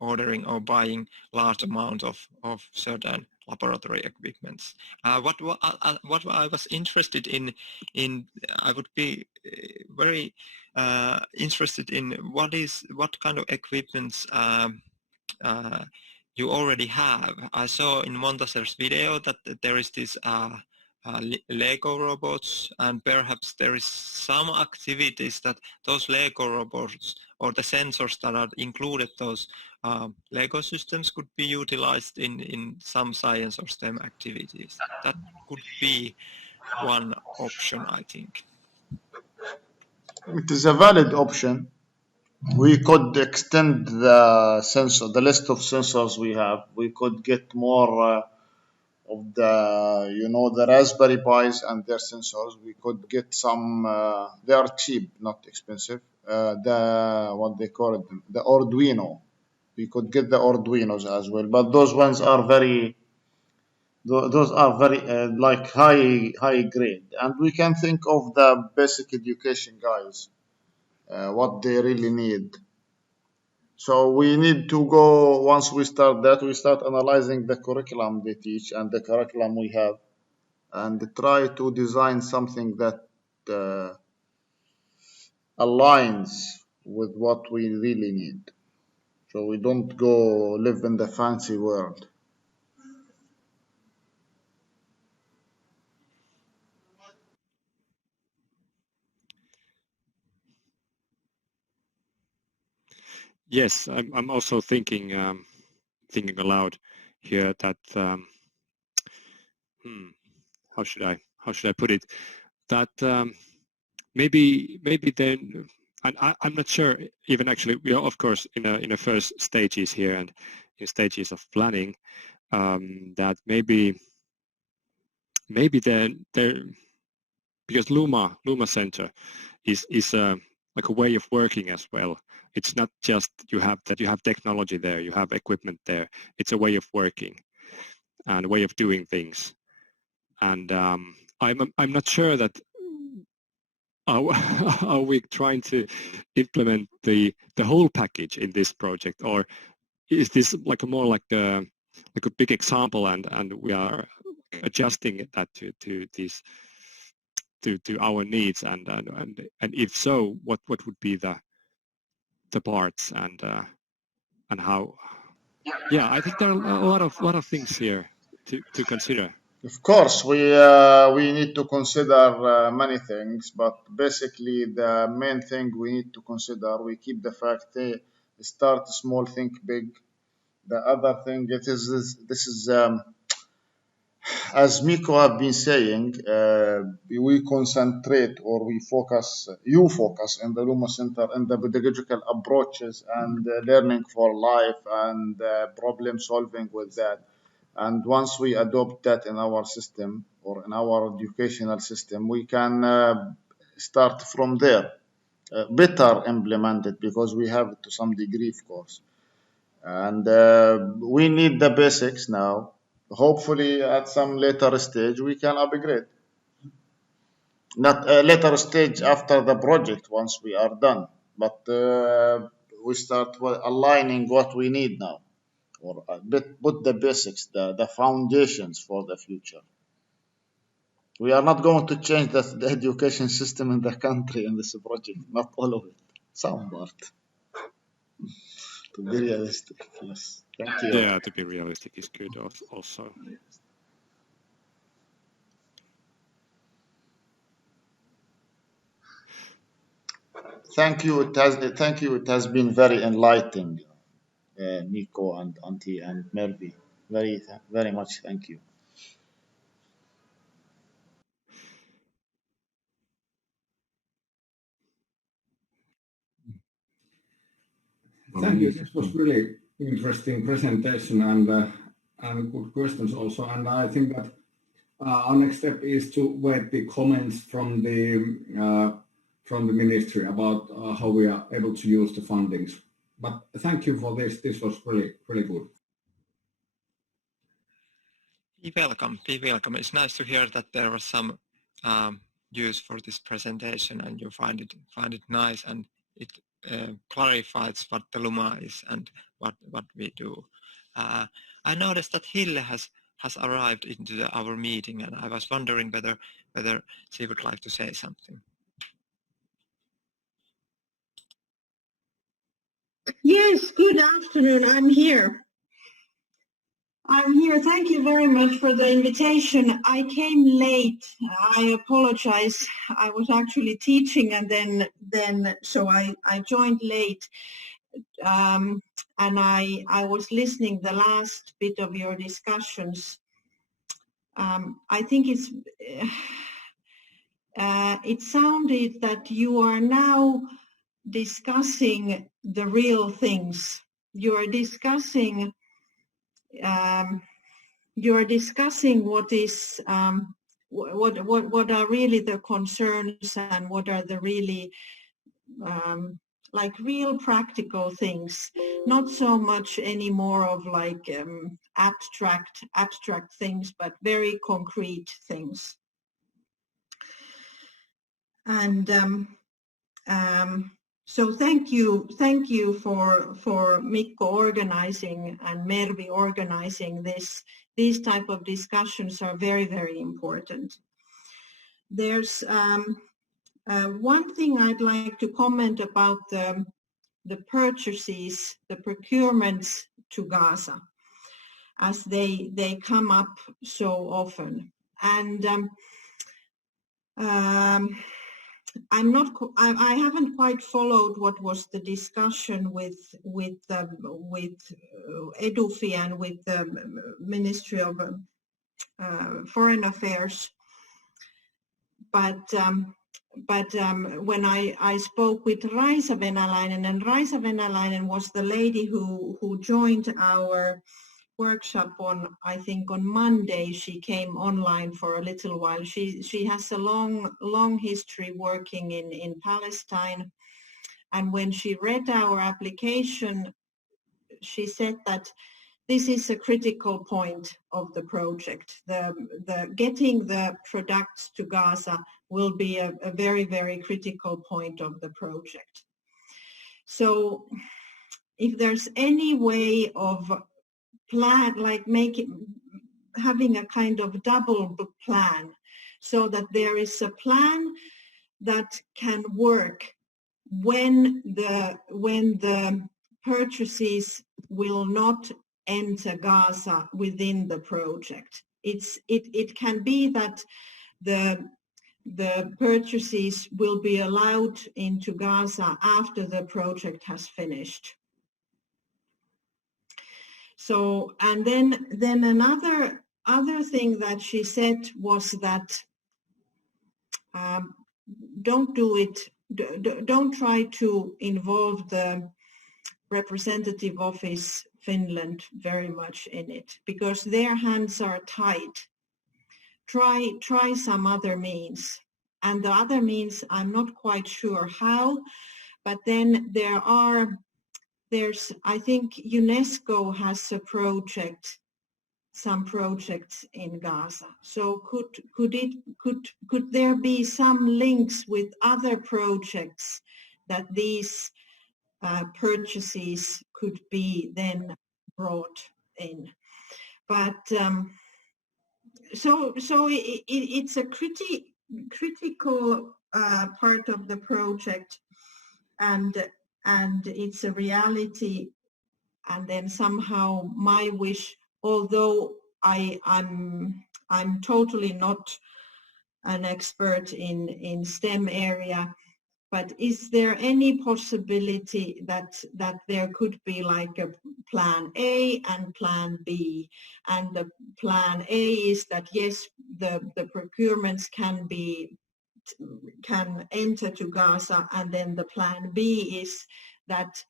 ordering or buying large amount of certain laboratory equipments. What I was interested in I would be very interested in what kind of equipments you already have. I saw in Montaser's video that there is this Lego robots, and perhaps there is some activities that those Lego robots or the sensors that are included those Lego systems could be utilized in some science or STEM activities. That could be one option, I think. It is a valid option. We could extend the list of sensors we have. We could get more of the Raspberry Pis and their sensors. We could get some. They are cheap, not expensive. What they call it, the Arduino. We could get the Arduinos as well, but those ones are very. Those are very like high grade, and we can think of the basic education guys, what they really need. So we need to go, once we start that, we start analyzing the curriculum they teach and the curriculum we have, and try to design something that aligns with what we really need. So we don't go live in the fancy world. Yes, I'm also thinking aloud here that how should I put it, that maybe then, and I'm not sure even actually, we are of course in a first stages here and in stages of planning, that maybe then there, because Luma Center is like a way of working as well. It's not just you have technology there, you have equipment there. It's a way of working and a way of doing things. And I'm not sure that are we trying to implement the whole package in this project, or is this like a big example and we are adjusting that to these to our needs, and if so, what would be the parts and how? Yeah, I think there are a lot of things here to consider. Of course, we need to consider many things, but basically the main thing we need to consider, we keep the fact, start small, think big. The other thing, this is as Miko have been saying, we concentrate or we focus, you focus in the Luma Center on the pedagogical approaches and learning for life and problem solving with that. And once we adopt that in our system or in our educational system, we can start from there. Better implemented because we have it to some degree, of course. And we need the basics now. Hopefully, at some later stage, we can upgrade. Not a later stage after the project once we are done, but we start aligning what we need now, or put the basics, the foundations for the future. We are not going to change the education system in the country in this project, not all of it, some part. To be realistic, yes. Thank you. Yeah, to be realistic is good also. Thank you. It has been very enlightening, Nico and Auntie and Melvi. Very much. Thank you. Thank you. This was really interesting presentation and good questions also. And I think that our next step is to wait the comments from the ministry about how we are able to use the fundings. But thank you for this. This was really good. Be welcome. It's nice to hear that there was some use for this presentation, and you find it nice, and it clarifies what the Luma is and what we do. I noticed that Hille has arrived into our meeting, and I was wondering whether she would like to say something. Yes, good afternoon. I'm here. Thank you very much for the invitation. I came late. I apologize. I was actually teaching, and then so I joined late. And I was listening the last bit of your discussions. I think it sounded that you are now discussing the real things. You are discussing what is what are really the concerns and what are the really like real practical things, not so much anymore of like abstract things, but very concrete things. And so thank you for Mikko organizing and Mervi organizing this. These type of discussions are very, very important. There's one thing I'd like to comment about the purchases, the procurements to Gaza, as they come up so often. And I haven't quite followed what was the discussion with Edufi and with the Ministry of Foreign Affairs, but when I spoke with Raisa Venäläinen, and Raisa Venäläinen was the lady who joined our workshop I think on Monday. She came online for a little while. She has a long history working in Palestine, and when she read our application, she said that this is a critical point of the project. The getting the products to Gaza will be a very, very critical point of the project. So if there's any way of plan, like having a kind of double plan, so that there is a plan that can work when the purchases will not enter Gaza within the project. It can be that the purchases will be allowed into Gaza after the project has finished. So, and then another other thing that she said was that don't do it, don't try to involve the representative office Finland very much in it, because their hands are tied. Try some other means. And the other means, I'm not quite sure how, but then there's, I think UNESCO has a project, some projects in Gaza. So could there be some links with other projects that these purchases could be then brought in? But so it's a critical part of the project, and it's a reality. And then somehow my wish, although I'm totally not an expert in STEM area, but is there any possibility that there could be like a plan A and plan B? And the plan A is that yes, the procurements can enter to Gaza, and then the plan B is that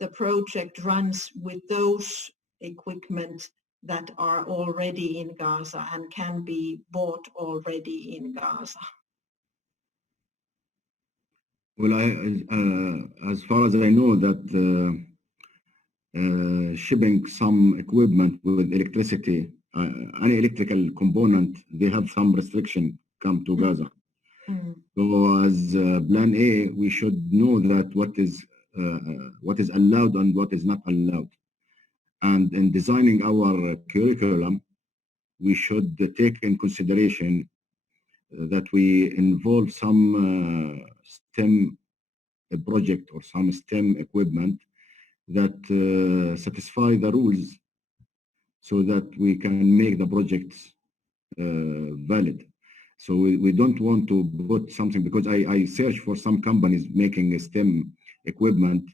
the project runs with those equipment that are already in Gaza and can be bought already in Gaza. Well, as far as I know, that shipping some equipment with electricity, any electrical component, they have some restriction come to Gaza. So as plan A, we should know that what is allowed and what is not allowed. And in designing our curriculum, we should take in consideration that we involve some STEM project or some STEM equipment that satisfy the rules, so that we can make the projects valid. So we don't want to put something, because I search for some companies making STEM equipment.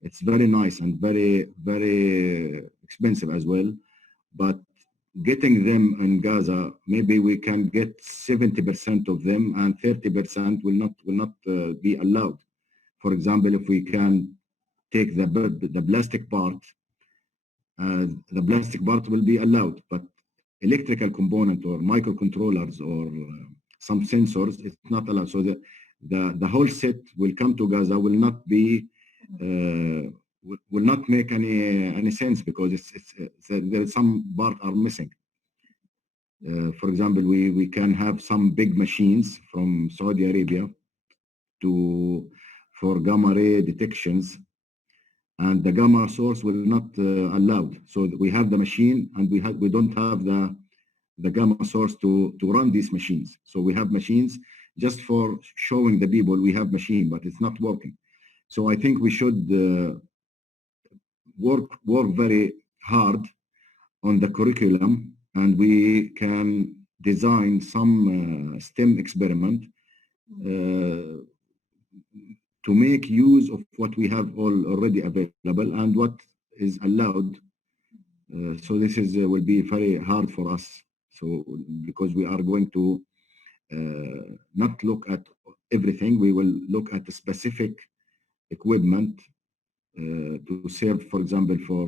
It's very nice and very, very expensive as well. But getting them in Gaza, maybe we can get 70% of them, and 30% will not be allowed. For example, if we can take the plastic part, the plastic part will be allowed, but electrical component or microcontrollers or some sensors, it's not allowed. So the whole set will come to Gaza, will not be will not make any sense, because there is some part are missing. For example, we can have some big machines from Saudi Arabia for gamma ray detections, and the gamma source will not allowed. So we have the machine, and we don't have the gamma source to run these machines. So we have machines just for showing the people we have machine, but it's not working. So I think we should work very hard on the curriculum, and we can design some STEM experiment to make use of what we have already available and what is allowed. So this will be very hard for us. So because we are going to not look at everything, we will look at the specific equipment to serve, for example, for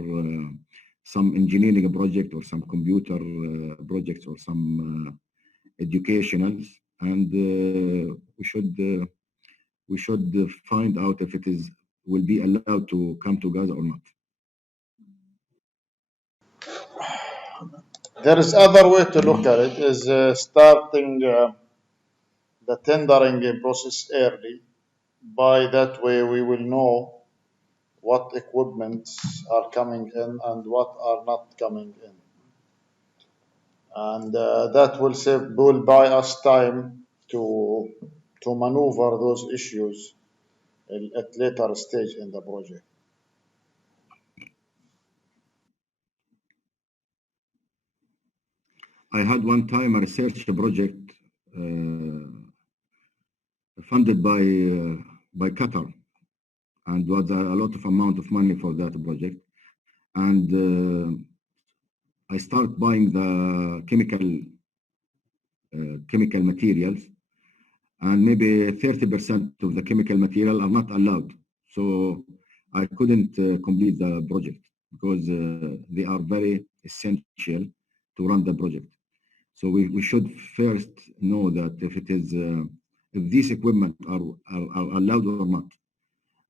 some engineering project or some computer projects or some educationals, and we should find out if it will be allowed to come to Gaza or not. There is other way to look at it, is starting the tendering process early. By that way, we will know what equipments are coming in and what are not coming in. And that will buy us time to maneuver those issues at later stage in the project. I had one time a research project funded by Qatar, and was a lot of amount of money for that project. And I start buying the chemical materials, and maybe 30% of the chemical material are not allowed. So I couldn't complete the project because they are very essential to run the project. So we should first know that if these equipment are allowed or not.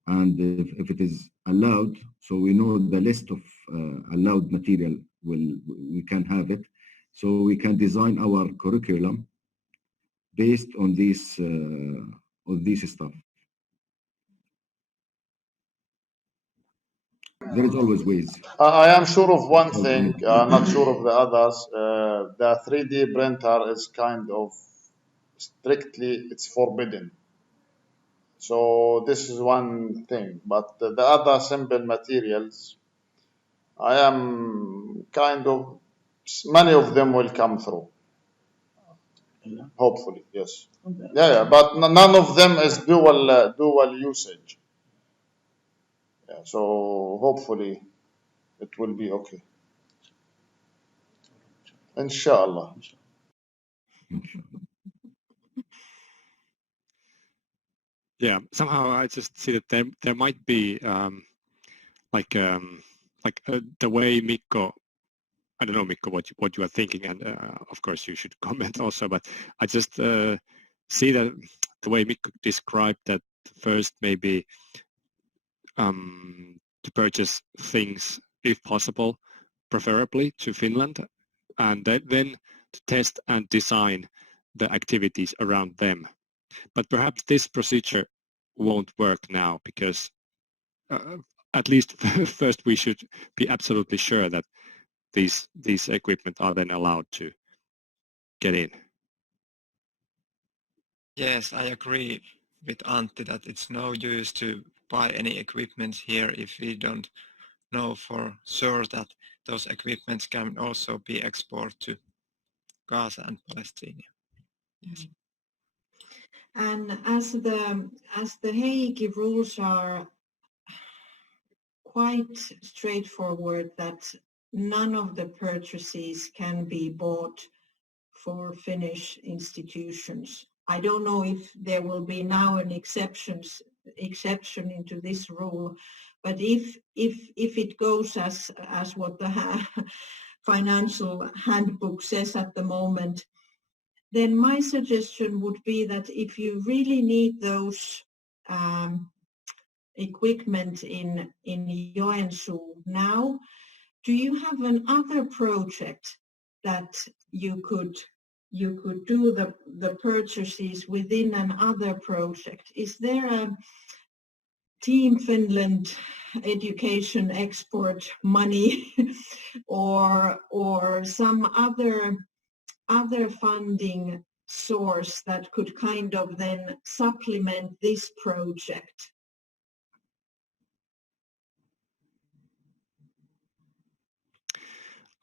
And if it is allowed, so we know the list of allowed material, we can have it. So we can design our curriculum based on this stuff. There is always ways. I am sure of one thing, not sure of the others. The 3D printer is kind of strictly, it's forbidden. So this is one thing, but the other simple materials, I am kind of, many of them will come through. Hopefully, yes. Okay. Yeah, but none of them is dual usage. Yeah, so hopefully it will be okay. Inshallah. Yeah, somehow I just see that there might be the way Mikko, I don't know, Mikko, what you are thinking, and of course you should comment also, but I just see that the way Mikko described that first maybe to purchase things, if possible, preferably to Finland, and then to test and design the activities around them. But perhaps this procedure won't work now because at least first we should be absolutely sure that these equipment are then allowed to get in. Yes, I agree with Antti that it's no use to buy any equipment here if we don't know for sure that those equipments can also be exported to Gaza and Palestine. Yes. And as the Hague rules are quite straightforward, that none of the purchases can be bought for Finnish institutions. I don't know if there will be now an exception into this rule, but if it goes as what the financial handbook says at the moment, then my suggestion would be that if you really need those equipment in Joensuu now, do you have another project that you could do the purchases within another project? Is there a Team Finland education export money or some other funding source that could kind of then supplement this project?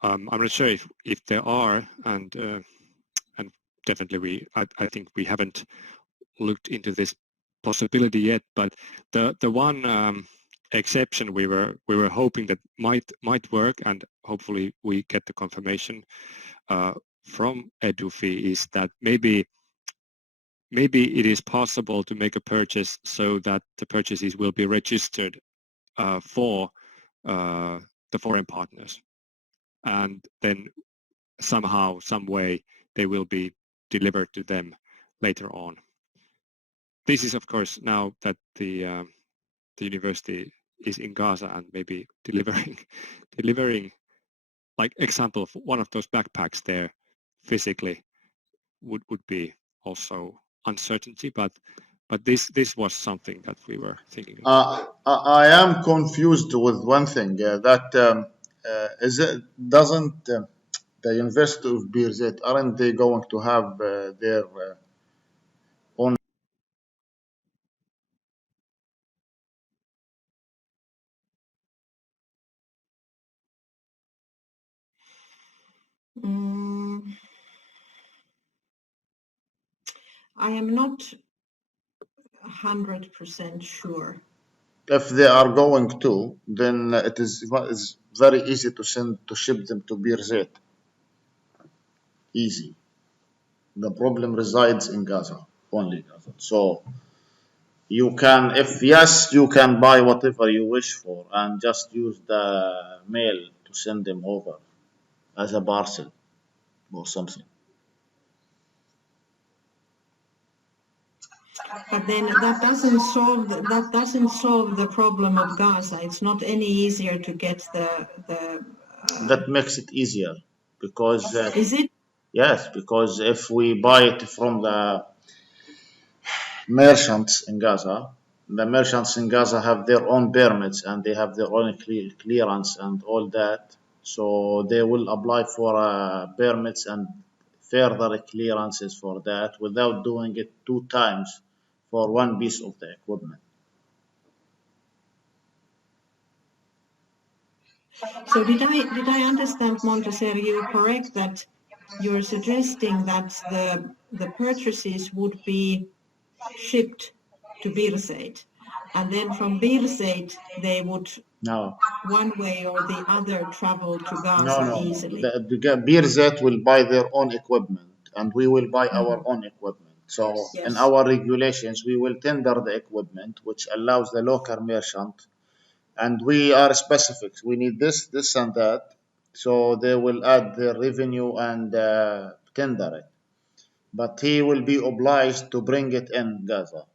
I'm not sure if there are, and definitely I think we haven't looked into this possibility yet. But the one exception we were hoping that might work, and hopefully we get the confirmation from EduFi, is that maybe it is possible to make a purchase so that the purchases will be registered for the foreign partners, and then somehow, some way, they will be delivered to them later on. This is, of course, now that the university is in Gaza and maybe delivering, like example of one of those backpacks there physically would be also uncertainty, but this was something that we were thinking of. I am confused with one thing that doesn't the University of Birzeit, aren't they going to have their own? I am not 100% sure. if they are going to, then it is very easy to ship them to Birzeit. Easy. The problem resides in Gaza, only Gaza. So you can, if yes, you can buy whatever you wish for and just use the mail to send them over as a parcel or something. But then that doesn't solve the problem of Gaza. It's not any easier to get the. That makes it easier because Is it? yes, because if we buy it from the merchants in Gaza, the merchants in Gaza have their own permits and they have their own clearance and all that. So they will apply for permits and further clearances for that without doing it 2 times for one piece of the equipment. So did I understand, Montessori, you correct that you're suggesting that the purchases would be shipped to Birzeit, and then from Birzeit they would No, one way or the other travel to no, Gaza no. easily. The Birzeit will buy their own equipment and we will buy our own equipment. So in Yes. our regulations, we will tender the equipment, which allows the local merchant, and we are specific. We need this, this, and that. So they will add their revenue and tender it. But he will be obliged to bring it in Gaza.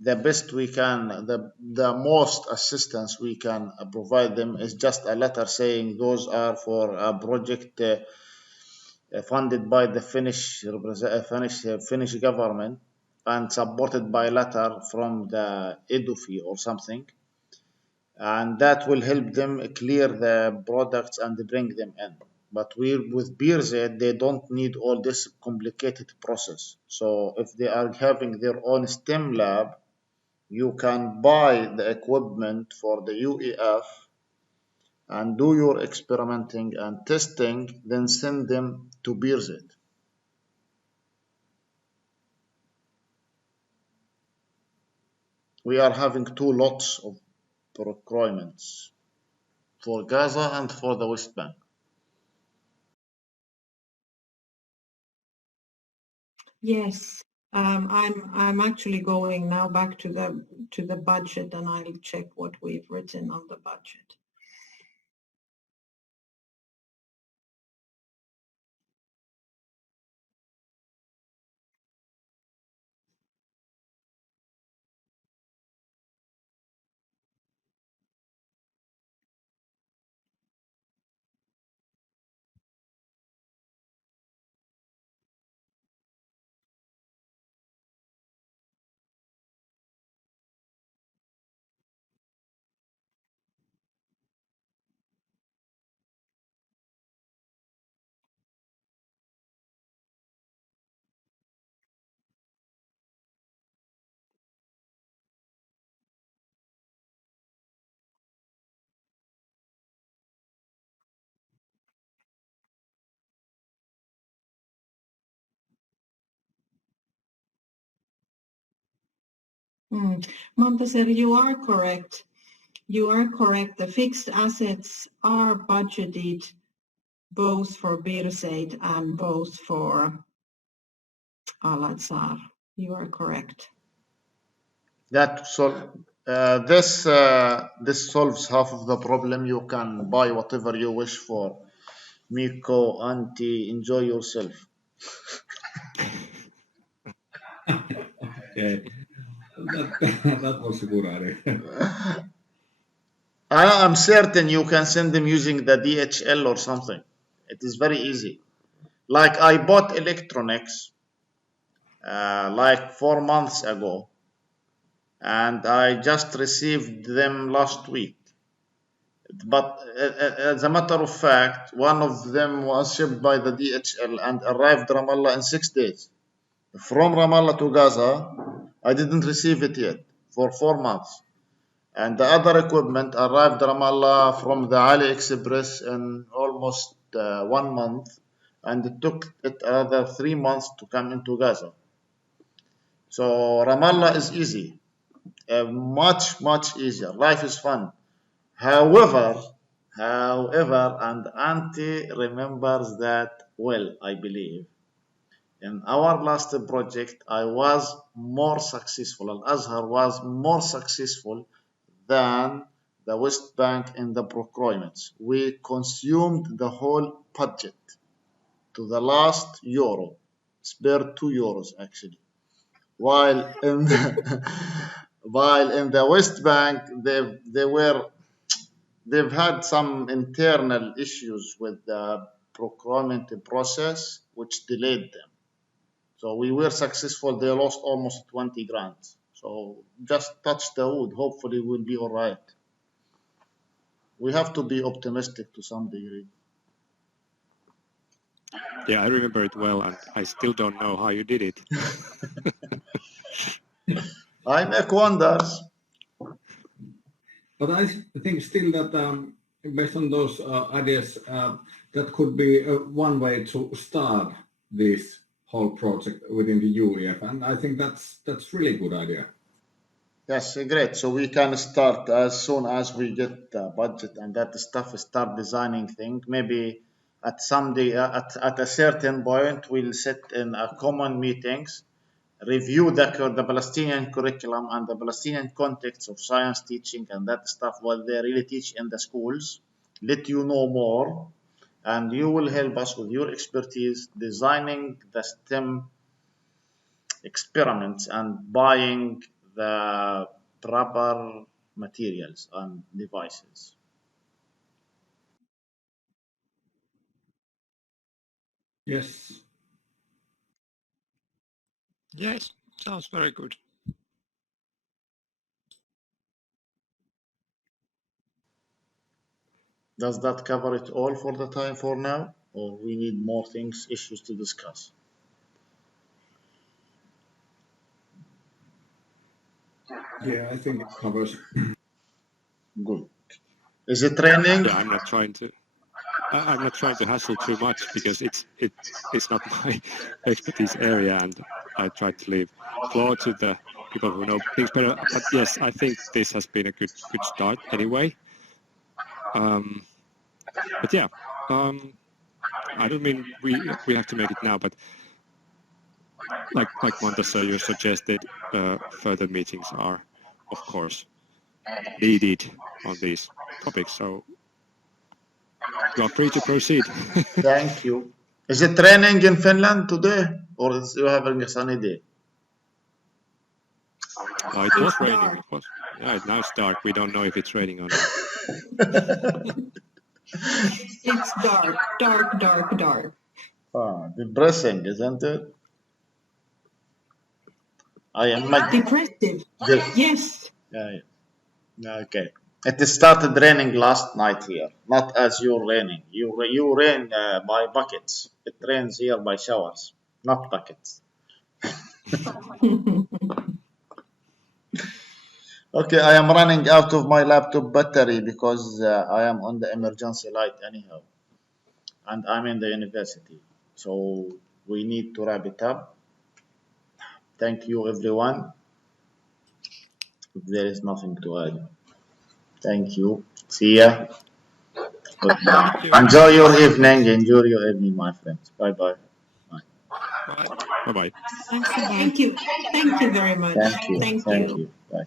The best we can, the most assistance we can provide them is just a letter saying those are for a project funded by the Finnish government and supported by letter from the EDUFI or something, and that will help them clear the products and bring them in. But with Birzeit, they don't need all this complicated process. So if they are having their own STEM lab, you can buy the equipment for the UEF and do your experimenting and testing, then send them to Birzeit. We are having 2 lots of procurements for Gaza and for the West Bank. Yes. I'm actually going now back to the budget, and I'll check what we've written on the budget. Montessori, you are correct. You are correct. The fixed assets are budgeted both for Birzeit and both for Al-Azhar. You are correct. This solves half of the problem. You can buy whatever you wish for. Miko, auntie, enjoy yourself. Okay. That was a good idea. I am certain you can send them using the DHL or something. It is very easy. Like I bought electronics like 4 months ago, and I just received them last week. But as a matter of fact, one of them was shipped by the DHL and arrived Ramallah in 6 days. From Ramallah to Gaza, I didn't receive it yet for 4 months. And the other equipment arrived Ramallah from the AliExpress in almost 1 month, and it took it another 3 months to come into Gaza. So Ramallah is easy. much easier. Life is fun. However, and Auntie remembers that well, I believe. In our last project, I was more successful. Al-Azhar was more successful than the West Bank in the procurements. We consumed the whole budget to the last euro, spared 2 euros actually. While in the West Bank, they've had some internal issues with the procurement process, which delayed them. So we were successful. They lost almost 20 grand. So just touch the wood. Hopefully we'll be all right. We have to be optimistic to some degree. Yeah, I remember it well, and I still don't know how you did it. I make wonders. But I think still that based on those ideas, that could be one way to start this whole project within the UEF, and I think that's really good idea. Yes, great. So we can start as soon as we get the budget and that stuff, start designing things. Maybe at at a certain point, we'll sit in a common meetings, review the Palestinian curriculum and the Palestinian context of science teaching and that stuff, what they really teach in the schools, let you know more, and you will help us with your expertise designing the STEM experiments and buying the proper materials and devices. Yes. Yes, sounds very good. Does that cover it all for the time for now? Or we need more issues to discuss? Yeah, I think it covers. Good. Is it raining? Yeah, I'm not trying to hassle too much because it's not my expertise area, and I try to leave floor to the people who know things better. But yes, I think this has been a good start anyway. But yeah, I don't mean we have to make it now, but like Montasa, you suggested, further meetings are of course needed on these topics. So you are free to proceed. Thank you. Is it raining in Finland today, or is you having a sunny day? It was raining. It was. Yeah, now it's dark. We don't know if it's raining or not. It's dark. Depressing, isn't it? I am Depressive. Yes. Yeah. Okay. It started raining last night here, not as you're raining. You rain by buckets. It rains here by showers, not buckets. Okay, I am running out of my laptop battery because I am on the emergency light anyhow. And I'm in the university. So we need to wrap it up. Thank you, everyone. There is nothing to add. Thank you. See ya. Enjoy your evening, my friends. Bye-bye. Bye-bye. Thank you very much. Thank you. Bye.